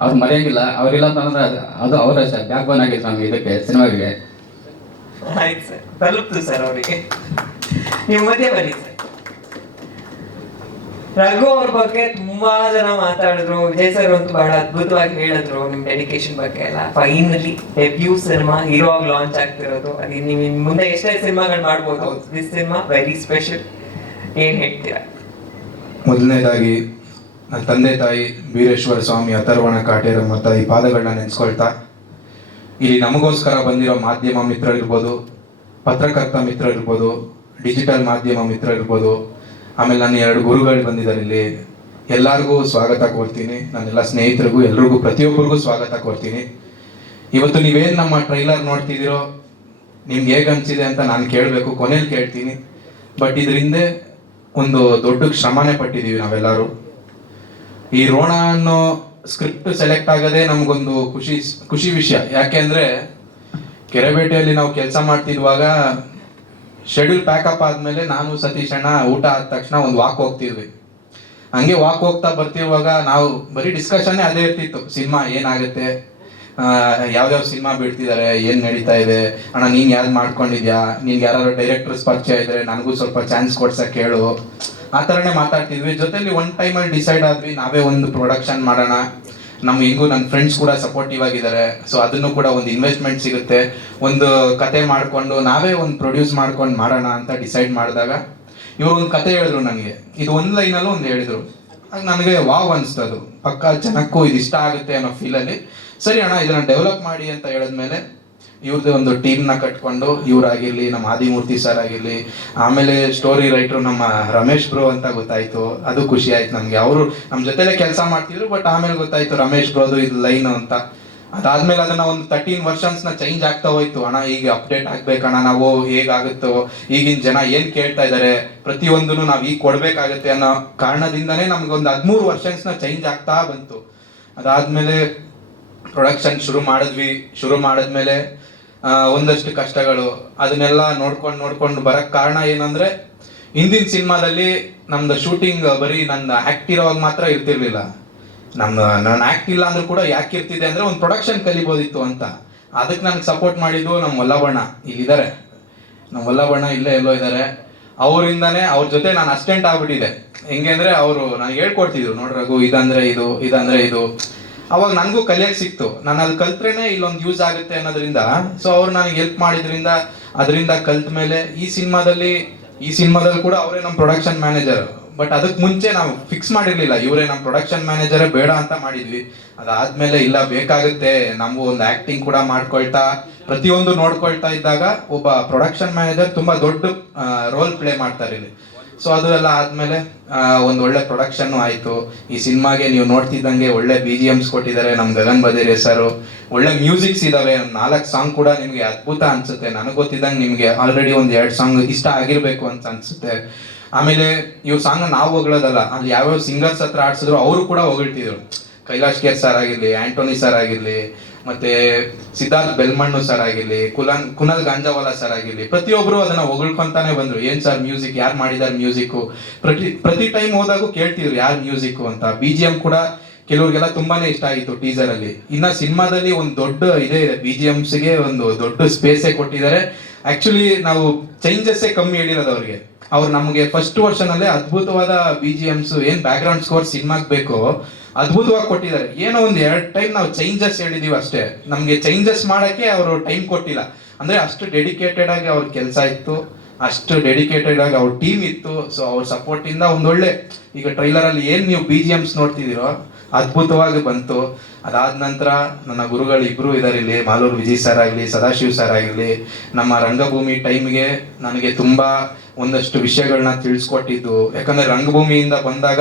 ಅವ್ರು ಮರೆಯಂಗಿಲ್ಲ. ಅವ್ರಿಲ್ಲ ಅಂತಂದ್ರೆ ಅದು ಅವರ ಬ್ಯಾಕ್ ಬೋನ್ ಆಗಿತ್ತು ನಮ್ಗೆ ಇದಕ್ಕೆ ಸಿನಿಮಾಗೆ. ಆಯ್ತು ಸರ್, ತಲುಪ್ತು ಸರ್ ಅವರಿಗೆ. ನೀವು ಮಧ್ಯೆ ಬನ್ನಿ ಸರ್. ರಘು ಅವ್ರ ಬಗ್ಗೆ ತುಂಬಾ ಜನ ಮಾತಾಡಿದ್ರು. ವಿಜಯ್ ಸರ್ ಅಂತೂ ಬಹಳ ಅದ್ಭುತವಾಗಿ ಹೇಳಿದ್ರು ನಿಮ್ ಡೆಡಿಕೇಶನ್ ಬಗ್ಗೆ ಎಲ್ಲ. ಫೈನಲಿ ಡೆಬ್ಯೂ ಸಿನಿಮಾ ಹೀರೋ ಆಗಿ ಲಾಂಚ್ ಆಗ್ತಿರೋದು. ಅದು ನೀವು ಮುಂದೆ ಎಷ್ಟೇ ಸಿನಿಮಾಗಳು ಮಾಡ್ಬೋದು, ದಿಸ್ ಸಿನಿಮಾ ವೆರಿ ಸ್ಪೆಷಲ್. ಏನ್ ಹೇಳ್ತೀರಾ? ಮೊದಲನೇದಾಗಿ ನನ್ನ ತಂದೆ ತಾಯಿ ವೀರೇಶ್ವರ ಸ್ವಾಮಿ ಅಥರ್ವಣ ಕಾಟೇರಮ್ಮ ತಾಯಿ ಪಾದಗಳನ್ನ ನೆನೆಸ್ಕೊಳ್ತಾ, ಇಲ್ಲಿ ನಮಗೋಸ್ಕರ ಬಂದಿರೋ ಮಾಧ್ಯಮ ಮಿತ್ರರಿರ್ಬೋದು, ಪತ್ರಕರ್ತ ಮಿತ್ರರಿರ್ಬೋದು, ಡಿಜಿಟಲ್ ಮಾಧ್ಯಮ ಮಿತ್ರರಿರ್ಬೋದು, ಆಮೇಲೆ ನನ್ನ 2 ಗುರುಗಳು ಬಂದಿದ್ದಾರೆ ಇಲ್ಲಿ, ಎಲ್ಲರಿಗೂ ಸ್ವಾಗತ ಕೋರ್ತೀನಿ. ನನ್ನೆಲ್ಲ ಸ್ನೇಹಿತರಿಗೂ ಎಲ್ರಿಗೂ ಪ್ರತಿಯೊಬ್ಬರಿಗೂ ಸ್ವಾಗತ ಕೋರ್ತೀನಿ. ಇವತ್ತು ನೀವೇನು ನಮ್ಮ ಟ್ರೈಲರ್ ನೋಡ್ತಿದ್ದೀರೋ ನಿಮ್ಗೆ ಹೇಗೆ ಅನಿಸಿದೆ ಅಂತ ನಾನು ಕೇಳಬೇಕು, ಕೊನೆಯಲ್ಲಿ ಕೇಳ್ತೀನಿ. ಬಟ್ ಇದ್ರ ಹಿಂದೆ ಒಂದು ದೊಡ್ಡ ಶ್ರಮನೇ ಪಟ್ಟಿದ್ದೀವಿ ನಾವೆಲ್ಲರೂ. ಈ ರೋಣ ಅನ್ನೋ ಸ್ಕ್ರಿಪ್ಟ್ ಸೆಲೆಕ್ಟ್ ಆಗದೆ ನಮಗೊಂದು ಖುಷಿ ವಿಷಯ. ಯಾಕೆಂದ್ರೆ ಕೆರೆಬೇಟೆಯಲ್ಲಿ ನಾವು ಕೆಲಸ ಮಾಡ್ತಿದ್ವಾಗ ಶೆಡ್ಯೂಲ್ ಪ್ಯಾಕಪ್ ಆದ್ಮೇಲೆ ನಾನು ಸತೀಶ್ ಅಣ್ಣ ಊಟ ಆದ ತಕ್ಷಣ ಒಂದು ವಾಕ್ ಹೋಗ್ತಿದ್ವಿ. ಹಂಗೆ ವಾಕ್ ಹೋಗ್ತಾ ಬರ್ತಿರುವಾಗ ನಾವು ಬರೀ ಡಿಸ್ಕಷನ್ನೇ ಅದೇ ಇರ್ತಿತ್ತು. ಸಿನಿಮಾ ಏನಾಗುತ್ತೆ, ಯಾವ್ಯಾವ ಸಿನಿಮಾ ಬಿಡ್ತಿದ್ದಾರೆ, ಏನ್ ನಡೀತಾ ಇದೆ, ಅಣ್ಣ ನೀನ್ ಯಾವ್ದು ಮಾಡ್ಕೊಂಡಿದ್ಯಾ, ನಿನ್ಗೆ ಯಾರು ಡೈರೆಕ್ಟರ್ಸ್ ಪರಿಚಯ ಇದ್ರೆ ನನಗೂ ಸ್ವಲ್ಪ ಚಾನ್ಸ್ ಕೊಡ್ಸಕ್ ಹೇಳು, ಆ ಥರನೇ ಮಾತಾಡ್ತಿದ್ವಿ. ಜೊತೆಲಿ ಒನ್ ಟೈಮಲ್ಲಿ ಡಿಸೈಡ್ ಆದ್ವಿ ನಾವೇ ಒಂದು ಪ್ರೊಡಕ್ಷನ್ ಮಾಡೋಣ. ನಮ್ಗೆ ಹೆಂಗೂ ನನ್ನ ಫ್ರೆಂಡ್ಸ್ ಕೂಡ ಸಪೋರ್ಟಿವ್ ಆಗಿದ್ದಾರೆ. ಸೊ ಅದನ್ನು ಕೂಡ ಒಂದು ಇನ್ವೆಸ್ಟ್ಮೆಂಟ್ ಸಿಗುತ್ತೆ, ಒಂದು ಕತೆ ಮಾಡಿಕೊಂಡು ನಾವೇ ಒಂದು ಪ್ರೊಡ್ಯೂಸ್ ಮಾಡ್ಕೊಂಡು ಮಾಡೋಣ ಅಂತ ಡಿಸೈಡ್ ಮಾಡಿದಾಗ ಇವರು ಒಂದು ಕತೆ ಹೇಳಿದ್ರು ನನಗೆ. ಇದು ಒಂದು ಲೈನಲ್ಲೂ ಒಂದು ಹೇಳಿದ್ರು. ಆಗ ನನಗೆ ವಾವ್ ಅನಿಸ್ತು. ಅದು ಪಕ್ಕ ಜನಕ್ಕೂ ಇದು ಇಷ್ಟ ಆಗುತ್ತೆ ಅನ್ನೋ ಫೀಲಲ್ಲಿ ಸರಿ ಅಣ್ಣ ಇದನ್ನ ಡೆವಲಪ್ ಮಾಡಿ ಅಂತ ಹೇಳಿದ್ಮೇಲೆ ಇವ್ರದ್ದು ಒಂದು ಟೀಮ್ನ ಕಟ್ಕೊಂಡು ಇವರಾಗಿರ್ಲಿ, ನಮ್ಮ ಆದಿಮೂರ್ತಿ ಸರ್ ಆಗಿರ್ಲಿ, ಆಮೇಲೆ ಸ್ಟೋರಿ ರೈಟ್ರು ನಮ್ಮ ರಮೇಶ್ ಬ್ರೋ ಅಂತ ಗೊತ್ತಾಯ್ತು. ಅದು ಖುಷಿ ಆಯ್ತು ನಮಗೆ. ಅವರು ನಮ್ಮ ಜೊತೆಲೆ ಕೆಲಸ ಮಾಡ್ತಿದ್ರು, ಬಟ್ ಆಮೇಲೆ ಗೊತ್ತಾಯ್ತು ರಮೇಶ್ ಬ್ರೋದು ಇದು ಲೈನ್ ಅಂತ. ಅದಾದ್ಮೇಲೆ ಅದನ್ನ ಒಂದು 13 ವರ್ಷನ್ಸ್ನ ಚೇಂಜ್ ಆಗ್ತಾ ಹೋಯ್ತು. ಅಣ್ಣ ಈಗ ಅಪ್ಡೇಟ್ ಆಗ್ಬೇಕಣ್ಣ ನಾವು, ಹೇಗಾಗುತ್ತೋ, ಈಗಿನ ಜನ ಏನ್ ಕೇಳ್ತಾ ಇದಾರೆ ಪ್ರತಿಯೊಂದನ್ನು ನಾವು ಈಗ ಕೊಡ್ಬೇಕಾಗತ್ತೆ ಅನ್ನೋ ಕಾರಣದಿಂದನೇ ನಮ್ಗೊಂದು 13 ವರ್ಷನ್ಸ್ನ ಚೇಂಜ್ ಆಗ್ತಾ ಬಂತು. ಅದಾದ್ಮೇಲೆ ಪ್ರೊಡಕ್ಷನ್ ಶುರು ಮಾಡಿದ್ಮೇಲೆ ಒಂದಷ್ಟು ಕಷ್ಟಗಳು, ಅದನ್ನೆಲ್ಲ ನೋಡ್ಕೊಂಡು ಬರಕ್ ಕಾರಣ ಏನಂದ್ರೆ ಹಿಂದಿನ ಸಿನಿಮಾದಲ್ಲಿ ನಮ್ದು ಶೂಟಿಂಗ್ ಬರೀ ನನ್ನ ಆಕ್ಟ್ ಇರೋವಾಗ ಮಾತ್ರ ಇರ್ತಿರ್ಲಿಲ್ಲ. ನಾನು ಆಕ್ಟ್ ಇಲ್ಲ ಅಂದ್ರೂ ಕೂಡ ಯಾಕೆ ಇರ್ತಿದೆ ಅಂದ್ರೆ ಒಂದು ಪ್ರೊಡಕ್ಷನ್ ಕಲಿಬೋದಿತ್ತು ಅಂತ. ಅದಕ್ಕೆ ನನಗೆ ಸಪೋರ್ಟ್ ಮಾಡಿದ್ದು ನಮ್ಮ ವಲ್ಲಭಣ್ಣ, ಇಲ್ಲಿದ್ದಾರೆ ನಮ್ಮ ವಲ್ಲಭಣ್ಣ, ಇಲ್ಲೇ ಎಲ್ಲೋ ಇದ್ದಾರೆ. ಅವರಿಂದಾನೇ ಅವ್ರ ಜೊತೆ ನಾನು ಅಸಿಸ್ಟೆಂಟ್ ಆಗ್ಬಿಟ್ಟಿದೆ. ಹೆಂಗೆ ಅಂದ್ರೆ ಅವರು ನನಗೆ ಹೇಳ್ಕೊಡ್ತಿದ್ರು, ನೋಡ್ರಿ ರಘು ಇದಂದ್ರೆ ಇದು. ಅವಾಗ ನನಗೂ ಕಲಿಯಕ್ಕೆ ಸಿಕ್ತು. ನಾನು ಅಲ್ಲಿ ಕಲ್ತ್ರೇನೆ ಇಲ್ಲೊಂದು ಯೂಸ್ ಆಗುತ್ತೆ ಅನ್ನೋದ್ರಿಂದ ಸೊ ಅವ್ರು ನನಗೆ ಹೆಲ್ಪ್ ಮಾಡಿದ್ರಿಂದ ಅದರಿಂದ ಕಲ್ತ ಮೇಲೆ ಈ ಸಿನಿಮಾದಲ್ಲಿ ಕೂಡ ಅವರೇ ನಮ್ಮ ಪ್ರೊಡಕ್ಷನ್ ಮ್ಯಾನೇಜರ್. ಬಟ್ ಅದಕ್ಕೆ ಮುಂಚೆ ನಾವು ಫಿಕ್ಸ್ ಮಾಡಿರ್ಲಿಲ್ಲ ಇವರೇ ನಮ್ಮ ಪ್ರೊಡಕ್ಷನ್ ಮ್ಯಾನೇಜರೇ ಬೇಡ ಅಂತ ಮಾಡಿದ್ವಿ. ಅದಾದ್ಮೇಲೆ ಇಲ್ಲ ಬೇಕಾಗುತ್ತೆ, ನಮಗೂ ಒಂದು ಆಕ್ಟಿಂಗ್ ಕೂಡ ಮಾಡ್ಕೊಳ್ತಾ ಪ್ರತಿಯೊಂದು ನೋಡ್ಕೊಳ್ತಾ ಇದ್ದಾಗ ಒಬ್ಬ ಪ್ರೊಡಕ್ಷನ್ ಮ್ಯಾನೇಜರ್ ತುಂಬಾ ದೊಡ್ಡ ರೋಲ್ ಪ್ಲೇ ಮಾಡ್ತಾರೆ ಇಲ್ಲಿ. ಸೊ ಅದು ಎಲ್ಲ ಆದ್ಮೇಲೆ ಒಂದು ಒಳ್ಳೆ ಪ್ರೊಡಕ್ಷನ್ ಆಯ್ತು. ಈ ಸಿನಿಮಾಗೆ ನೀವು ನೋಡ್ತಿದ್ದಂಗೆ ಒಳ್ಳೆ BGMs ಕೊಟ್ಟಿದ್ದಾರೆ ನಮ್ ಗಗನ್ ಬದೇರಿಯಾ ಸರ್. ಒಳ್ಳೆ ಮ್ಯೂಸಿಕ್ಸ್ ಇದಾವೆ, 4 ಸಾಂಗ್ ಕೂಡ ನಿಮ್ಗೆ ಅದ್ಭುತ ಅನ್ಸುತ್ತೆ. ನನಗೆ ಗೊತ್ತಿದ್ದಂಗೆ ನಿಮ್ಗೆ ಆಲ್ರೆಡಿ ಒಂದ್ 2 ಸಾಂಗ್ ಇಷ್ಟ ಆಗಿರ್ಬೇಕು ಅಂತ ಅನ್ಸುತ್ತೆ. ಆಮೇಲೆ ಇವ್ ಸಾಂಗ್ ನಾವು ಹೊಗಳೋದಲ್ಲ, ಅಲ್ಲಿ ಯಾವ್ಯಾವ ಸಿಂಗರ್ಸ್ ಹತ್ರ ಆಡ್ಸಿದ್ರು ಅವರು ಕೂಡ ಹೊಗಳ್ತಿದ್ರು. ಕೈಲಾಶ್ ಕೇರ್ ಸರ್ ಆಗಿರ್ಲಿ, ಆಂಟೋನಿ ಸರ್ ಆಗಿರ್ಲಿ, ಮತ್ತೆ ಸಿದ್ಧಾರ್ಥ್ ಬೆಲ್ಮಣ್ಣು ಸರ್ ಆಗಿರ್ಲಿ, ಕುನಲ್ ಗಾಂಜಾವಾಲಾ ಸರ್ ಆಗಿರ್ಲಿ, ಪ್ರತಿಯೊಬ್ರು ಅದನ್ನ ಹೊಗಳ್ಕೊಂತಾನೆ ಬಂದ್ರು. ಏನ್ ಸರ್ ಮ್ಯೂಸಿಕ್, ಯಾರು ಮಾಡಿದಾರೆ ಮ್ಯೂಸಿಕ್, ಪ್ರತಿ ಟೈಮ್ ಹೋದಾಗೂ ಕೇಳ್ತಿದ್ರು ಯಾರು ಮ್ಯೂಸಿಕ್ ಅಂತ. BGM ಕೂಡ ಕೆಲವ್ರಿಗೆಲ್ಲ ತುಂಬಾನೇ ಇಷ್ಟ ಆಗಿತ್ತು ಟೀಸರ್ ಅಲ್ಲಿ. ಇನ್ನ ಸಿನಿಮಾದಲ್ಲಿ ಒಂದು ದೊಡ್ಡ ಇದೆ BGMsಗೆ ಒಂದು ದೊಡ್ಡ ಸ್ಪೇಸೇ ಕೊಟ್ಟಿದ್ದಾರೆ. ಆಕ್ಚುಲಿ ನಾವು ಚೇಂಜಸ್ಸೇ ಕಮ್ಮಿ ಹೇಳಿರೋದು ಅವ್ರಿಗೆ. ಅವ್ರು ನಮಗೆ ಫಸ್ಟ್ ವರ್ಷನ್ ಅಲ್ಲೇ ಅದ್ಭುತವಾದ BGMs ಏನ್ ಬ್ಯಾಕ್ ಗ್ರೌಂಡ್ ಸ್ಕೋರ್ ಸಿನಿಮಾಗ್ ಬೇಕೋ ಅದ್ಭುತವಾಗಿ ಕೊಟ್ಟಿದ್ದಾರೆ. ಏನೋ ಒಂದ್ 2 ಟೈಮ್ ನಾವು ಚೇಂಜಸ್ ಹೇಳಿದೀವಿ ಅಷ್ಟೇ. ನಮ್ಗೆ ಚೇಂಜಸ್ ಮಾಡಕ್ಕೆ ಅವರು ಟೈಮ್ ಕೊಟ್ಟಿಲ್ಲ. ಅಂದ್ರೆ ಅಷ್ಟು ಡೆಡಿಕೇಟೆಡ್ ಆಗಿ ಅವ್ರ ಕೆಲಸ ಇತ್ತು, ಅಷ್ಟು ಡೆಡಿಕೇಟೆಡ್ ಆಗಿ ಅವ್ರ ಟೀಮ್ ಇತ್ತು. ಸೊ ಅವ್ರ ಸಪೋರ್ಟ್ ಇಂದ ಒಂದೊಳ್ಳೆ ಈಗ ಟ್ರೈಲರ್ ಅಲ್ಲಿ ಏನ್ ನೀವು BGMs ನೋಡ್ತಿದ್ದೀರೋ ಅದ್ಭುತವಾಗಿ ಬಂತು. ಅದಾದ ನಂತರ ನನ್ನ ಗುರುಗಳು ಇಬ್ರು ಇದಾರೆ ಇಲ್ಲಿ, ಮಾಲೂರು ವಿಜಯ್ ಸರ್ ಆಗಲಿ, ಸದಾಶಿವ್ ಸರ್ ಆಗಿರ್ಲಿ. ನಮ್ಮ ರಂಗಭೂಮಿ ಟೈಮ್ಗೆ ನನಗೆ ತುಂಬಾ ಒಂದಷ್ಟು ವಿಷಯಗಳನ್ನ ತಿಳಿಸ್ಕೊಟ್ಟಿದ್ದು. ಯಾಕಂದ್ರೆ ರಂಗಭೂಮಿಯಿಂದ ಬಂದಾಗ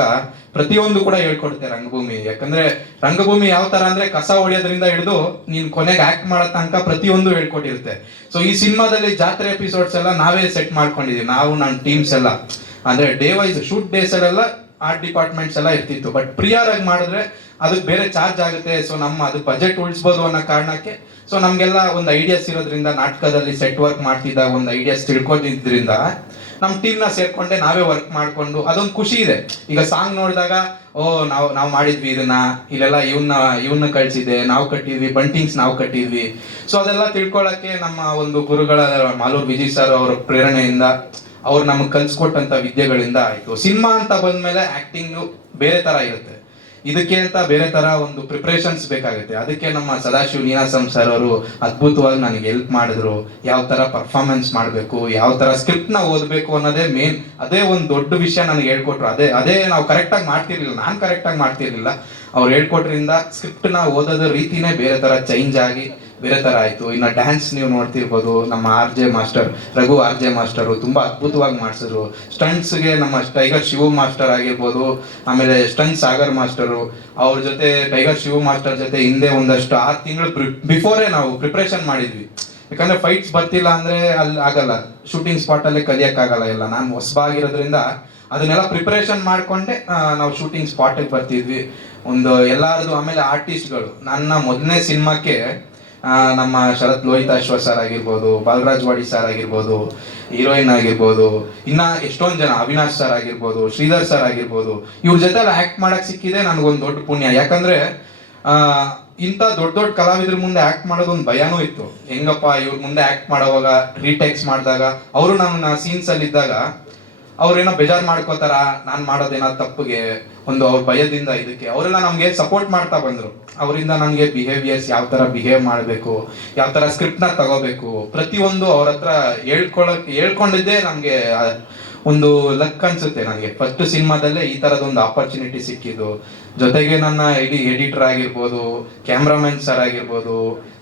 ಪ್ರತಿಯೊಂದು ಕೂಡ ಹೇಳ್ಕೊಡುತ್ತೆ ರಂಗಭೂಮಿ. ಯಾಕಂದ್ರೆ ರಂಗಭೂಮಿ ಯಾವ ತರ ಅಂದ್ರೆ ಕಸ ಹೊಡೆಯೋದ್ರಿಂದ ಹಿಡಿದು ನೀನ್ ಕೊನೆಗೆ ಆಕ್ಟ್ ಮಾಡೋ ತನಕ ಪ್ರತಿಯೊಂದು ಹೇಳ್ಕೊಟ್ಟಿರುತ್ತೆ. ಸೊ ಈ ಸಿನಿಮಾದಲ್ಲಿ ಜಾತ್ರೆ ಎಪಿಸೋಡ್ಸ್ ಎಲ್ಲ ನಾವೇ ಸೆಟ್ ಮಾಡ್ಕೊಂಡಿದೀವಿ, ನಾವು ನನ್ನ ಟೀಮ್ಸ್ ಎಲ್ಲ. ಅಂದ್ರೆ ಡೇ ವೈಸ್ ಶೂಟ್ ಡೇಸ್ ಅಲ್ಲೆಲ್ಲ ಆರ್ಟ್ ಡಿಪಾರ್ಟ್ಮೆಂಟ್ಸ್ ಎಲ್ಲ ಇರ್ತಿತ್ತು. ಬಟ್ ಪ್ರಿಯರ್ ಆಗಿ ಮಾಡಿದ್ರೆ ಅದಕ್ಕೆ ಬೇರೆ ಚಾರ್ಜ್ ಆಗುತ್ತೆ. ಸೊ ಅದು ಬಜೆಟ್ ಉಳಿಸ್ಬೋದು ಅನ್ನೋ ಕಾರಣಕ್ಕೆ ಸೊ ನಮ್ಗೆಲ್ಲ ಒಂದು ಐಡಿಯಾಸ್ ಇರೋದ್ರಿಂದ, ನಾಟಕದಲ್ಲಿ ಸೆಟ್ ವರ್ಕ್ ಮಾಡ್ತಿದ್ದಾಗ ಒಂದು ಐಡಿಯಾಸ್ ತಿಳ್ಕೊಂಡಿದ್ರಿಂದ ನಮ್ಮ ಟೀಮ್ನ ಸೇರ್ಕೊಂಡೆ ನಾವೇ ವರ್ಕ್ ಮಾಡ್ಕೊಂಡು ಅದೊಂದು ಖುಷಿ ಇದೆ. ಈಗ ಸಾಂಗ್ ನೋಡಿದಾಗ ನಾವು ಮಾಡಿದ್ವಿ ಇದನ್ನ, ಇಲ್ಲೆಲ್ಲ ಇವನ್ನ ಕಳ್ಸಿದೆ, ನಾವು ಕಟ್ಟಿದ್ವಿ, ಬಂಟಿಂಗ್ಸ್ ನಾವು ಕಟ್ಟಿದ್ವಿ. ಸೊ ಅದೆಲ್ಲ ತಿಳ್ಕೊಳಕ್ಕೆ ನಮ್ಮ ಒಂದು ಗುರುಗಳ ಮಾಲೂರು ವಿಜಯ್ ಸರ್ ಅವರ ಪ್ರೇರಣೆಯಿಂದ, ಅವ್ರು ನಮಗೆ ಕಲ್ಸ್ಕೊಟ್ಟಂತ ವಿದ್ಯೆಗಳಿಂದ ಆಯ್ತು. ಸಿನಿಮಾ ಅಂತ ಬಂದ್ಮೇಲೆ ಆಕ್ಟಿಂಗ್ ಬೇರೆ ತರ ಇರುತ್ತೆ, ಇದಕ್ಕೆ ಅಂತ ಬೇರೆ ತರ ಒಂದು ಪ್ರಿಪರೇಷನ್ಸ್ ಬೇಕಾಗುತ್ತೆ. ಅದಕ್ಕೆ ನಮ್ಮ ಸದಾಶಿವ್ ನೀನಾಸಂ ಸರ್ ಅವರು ಅದ್ಭುತವಾಗಿ ನನಗೆ ಹೆಲ್ಪ್ ಮಾಡಿದ್ರು. ಯಾವ ತರ ಪರ್ಫಾರ್ಮೆನ್ಸ್ ಮಾಡಬೇಕು, ಯಾವ ತರ ಸ್ಕ್ರಿಪ್ಟ್ ನ ಓದಬೇಕು ಅನ್ನೋದೇ ಮೇನ್. ಅದೇ ಒಂದು ದೊಡ್ಡ ವಿಷಯ ನನಗೆ ಹೇಳ್ಕೊಟ್ರು. ಅದೇ ನಾವು ಕರೆಕ್ಟ್ ಆಗಿ ಮಾಡ್ತಿರ್ಲಿಲ್ಲ, ನಾನು ಕರೆಕ್ಟ್ ಆಗಿ ಮಾಡ್ತಿರ್ಲಿಲ್ಲ. ಅವ್ರು ಹೇಳ್ಕೊಟ್ರಿಂದ ಸ್ಕ್ರಿಪ್ಟ್ ನ ಓದೋದ ರೀತಿನೇ ಬೇರೆ ತರ ಚೇಂಜ್ ಆಗಿ ಬೇರೆ ತರ ಆಯ್ತು. ಇನ್ನು ಡ್ಯಾನ್ಸ್ ನೀವು ನೋಡ್ತಿರ್ಬೋದು, ನಮ್ಮ ರಘು RJ ಮಾಸ್ಟರ್ ತುಂಬಾ ಅದ್ಭುತವಾಗಿ ಮಾಡಿಸಿದ್ರು. ಸ್ಟಂಟ್ಸ್ಗೆ ನಮ್ಮ ಟೈಗರ್ ಶಿವ ಮಾಸ್ಟರ್ ಆಗಿರ್ಬೋದು, ಆಮೇಲೆ ಸ್ಟಂಟ್ ಸಾಗರ್ ಮಾಸ್ಟರು, ಅವ್ರ ಜೊತೆ ಟೈಗರ್ ಶಿವ ಮಾಸ್ಟರ್ ಜೊತೆ ಹಿಂದೆ ಒಂದಷ್ಟು 6 ತಿಂಗಳು ಬಿಫೋರೇ ನಾವು ಪ್ರಿಪರೇಷನ್ ಮಾಡಿದ್ವಿ. ಯಾಕಂದ್ರೆ ಫೈಟ್ಸ್ ಬರ್ತಿಲ್ಲ ಅಂದ್ರೆ ಅಲ್ಲಿ ಆಗಲ್ಲ, ಶೂಟಿಂಗ್ ಸ್ಪಾಟ್ ಅಲ್ಲೇ ಕಲಿಯಕ್ಕಾಗಲ್ಲ ಎಲ್ಲ. ನಾನು ಹೊಸಬಾಗಿರೋದ್ರಿಂದ ಅದನ್ನೆಲ್ಲ ಪ್ರಿಪರೇಷನ್ ಮಾಡ್ಕೊಂಡೆ ನಾವು ಶೂಟಿಂಗ್ ಸ್ಪಾಟಿಗೆ ಬರ್ತಿದ್ವಿ. ಒಂದು ಎಲ್ಲಾರದು. ಆಮೇಲೆ ಆರ್ಟಿಸ್ಟ್ಗಳು, ನನ್ನ ಮೊದಲನೇ ಸಿನಿಮಾಕ್ಕೆ ನಮ್ಮ ಶರತ್ ಲೋಹಿತಾಶ್ವ ಸರ್ ಆಗಿರ್ಬೋದು, ಬಾಲರಾಜ್ ವಾಡಿ ಸರ್ ಆಗಿರ್ಬೋದು, ಹೀರೋಯಿನ್ ಆಗಿರ್ಬೋದು, ಇನ್ನ ಎಷ್ಟೊಂದು ಜನ, ಅವಿನಾಶ್ ಸರ್ ಆಗಿರ್ಬೋದು, ಶ್ರೀಧರ್ ಸರ್ ಆಗಿರ್ಬೋದು, ಇವ್ರ ಜೊತೆ ಎಲ್ಲ ಆಕ್ಟ್ ಮಾಡಕ್ ಸಿಕ್ಕಿದೆ ನನಗೊಂದು ದೊಡ್ಡ ಪುಣ್ಯ. ಯಾಕಂದ್ರೆ ಇಂಥ ದೊಡ್ಡ ದೊಡ್ಡ ಕಲಾವಿದ್ರ ಮುಂದೆ ಆಕ್ಟ್ ಮಾಡೋದು ಒಂದು ಭಯನೂ ಇತ್ತು. ಹೆಂಗಪ್ಪ ಇವ್ರ ಮುಂದೆ ಆಕ್ಟ್ ಮಾಡೋವಾಗ ರೀಟೇಕ್ಸ್ ಮಾಡಿದಾಗ ಅವರು ನನ್ನ ಸೀನ್ಸ್ ಅಲ್ಲಿ ಇದ್ದಾಗ ಅವ್ರೇನೋ ಬೇಜಾರು ಮಾಡ್ಕೋತಾರ, ನಾನು ಮಾಡೋದೇನೋ ತಪ್ಪಿಗೆ, ಒಂದು ಅವ್ರ ಭಯದಿಂದ ಇದಕ್ಕೆ ಅವರೆಲ್ಲ ನಮ್ಗೆ ಸಪೋರ್ಟ್ ಮಾಡ್ತಾ ಬಂದ್ರು. ಅವರಿಂದ ನನಗೆ ಬಿಹೇವಿಯರ್ಸ್, ಯಾವ ತರ ಬಿಹೇವ್ ಮಾಡಬೇಕು, ಯಾವ ತರ ಸ್ಕ್ರಿಪ್ಟ್ ನ ತಗೋಬೇಕು, ಪ್ರತಿಯೊಂದು ಅವ್ರ ಹತ್ರ ಹೇಳ್ಕೊಂಡಿದ್ದೇ ನಮ್ಗೆ ಒಂದು ಲಕ್ ಅನ್ಸುತ್ತೆ. ನನಗೆ ಫಸ್ಟ್ ಸಿನಿಮಾದಲ್ಲೇ ಈ ತರದೊಂದು ಆಪರ್ಚುನಿಟಿ ಸಿಕ್ಕಿದ್ದು. ಜೊತೆಗೆ ನನ್ನ ಇಡೀ ಎಡಿಟರ್ ಆಗಿರ್ಬೋದು, ಕ್ಯಾಮ್ರಾಮನ್ ಸರ್ ಆಗಿರ್ಬೋದು,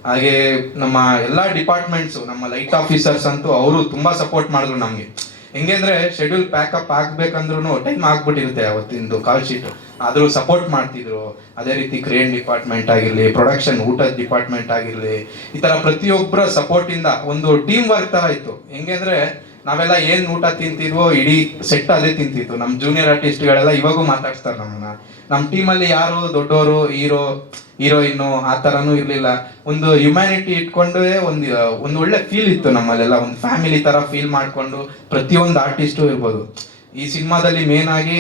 ಹಾಗೆ ನಮ್ಮ ಎಲ್ಲಾ ಡಿಪಾರ್ಟ್ಮೆಂಟ್ಸು, ನಮ್ಮ ಲೈಟ್ ಆಫೀಸರ್ಸ್ ಅಂತೂ ಅವರು ತುಂಬಾ ಸಪೋರ್ಟ್ ಮಾಡಿದ್ರು ನಮ್ಗೆ. ಹೆಂಗೆ ಅಂದ್ರೆ ಶೆಡ್ಯೂಲ್ ಪ್ಯಾಕಪ್ ಆಗ್ಬೇಕಂದ್ರೂ ಟೈಮ್ ಆಗ್ಬಿಟ್ಟಿರುತ್ತೆ ಅವತ್ತಿಂದು ಕಾಲ್ ಶೀಟ್, ಆದ್ರೂ ಸಪೋರ್ಟ್ ಮಾಡ್ತಿದ್ರು. ಅದೇ ರೀತಿ ಕ್ರೇನ್ ಡಿಪಾರ್ಟ್ಮೆಂಟ್ ಆಗಿರ್ಲಿ, ಪ್ರೊಡಕ್ಷನ್ ಊಟದ ಡಿಪಾರ್ಟ್ಮೆಂಟ್ ಆಗಿರ್ಲಿ, ಈ ತರ ಪ್ರತಿಯೊಬ್ಬರ ಸಪೋರ್ಟ್ ಇಂದ ಒಂದು ಟೀಮ್ ವರ್ಕ್ ತರ ಇತ್ತು. ಹೆಂಗೆ ಅಂದ್ರೆ ನಾವೆಲ್ಲ ಏನ್ ಊಟ ತಿಂತಿದ್ವೋ ಇಡೀ ಸೆಟ್ ಅದೇ ತಿಂತಿತ್ತು. ನಮ್ ಜೂನಿಯರ್ ಆರ್ಟಿಸ್ಟ್ಗಳೆಲ್ಲ ಇವಾಗೂ ಮಾತಾಡ್ತಾರೆ ನಮ್ಮನ್ನ. ನಮ್ ಟೀಮಲ್ಲಿ ಯಾರು ದೊಡ್ಡವರು, ಹೀರೋಯಿನ್ನು ಆ ತರನೂ ಇರ್ಲಿಲ್ಲ. ಒಂದು ಹ್ಯುಮ್ಯಾನಿಟಿ ಇಟ್ಕೊಂಡು ಒಂದು ಒಳ್ಳೆ ಫೀಲ್ ಇತ್ತು ನಮ್ಮಲ್ಲೆಲ್ಲ. ಒಂದು ಫ್ಯಾಮಿಲಿ ತರ ಫೀಲ್ ಮಾಡ್ಕೊಂಡು ಪ್ರತಿಯೊಂದು ಆರ್ಟಿಸ್ಟು ಇರ್ಬೋದು. ಈ ಸಿನಿಮಾದಲ್ಲಿ ಮೇನ್ ಆಗಿ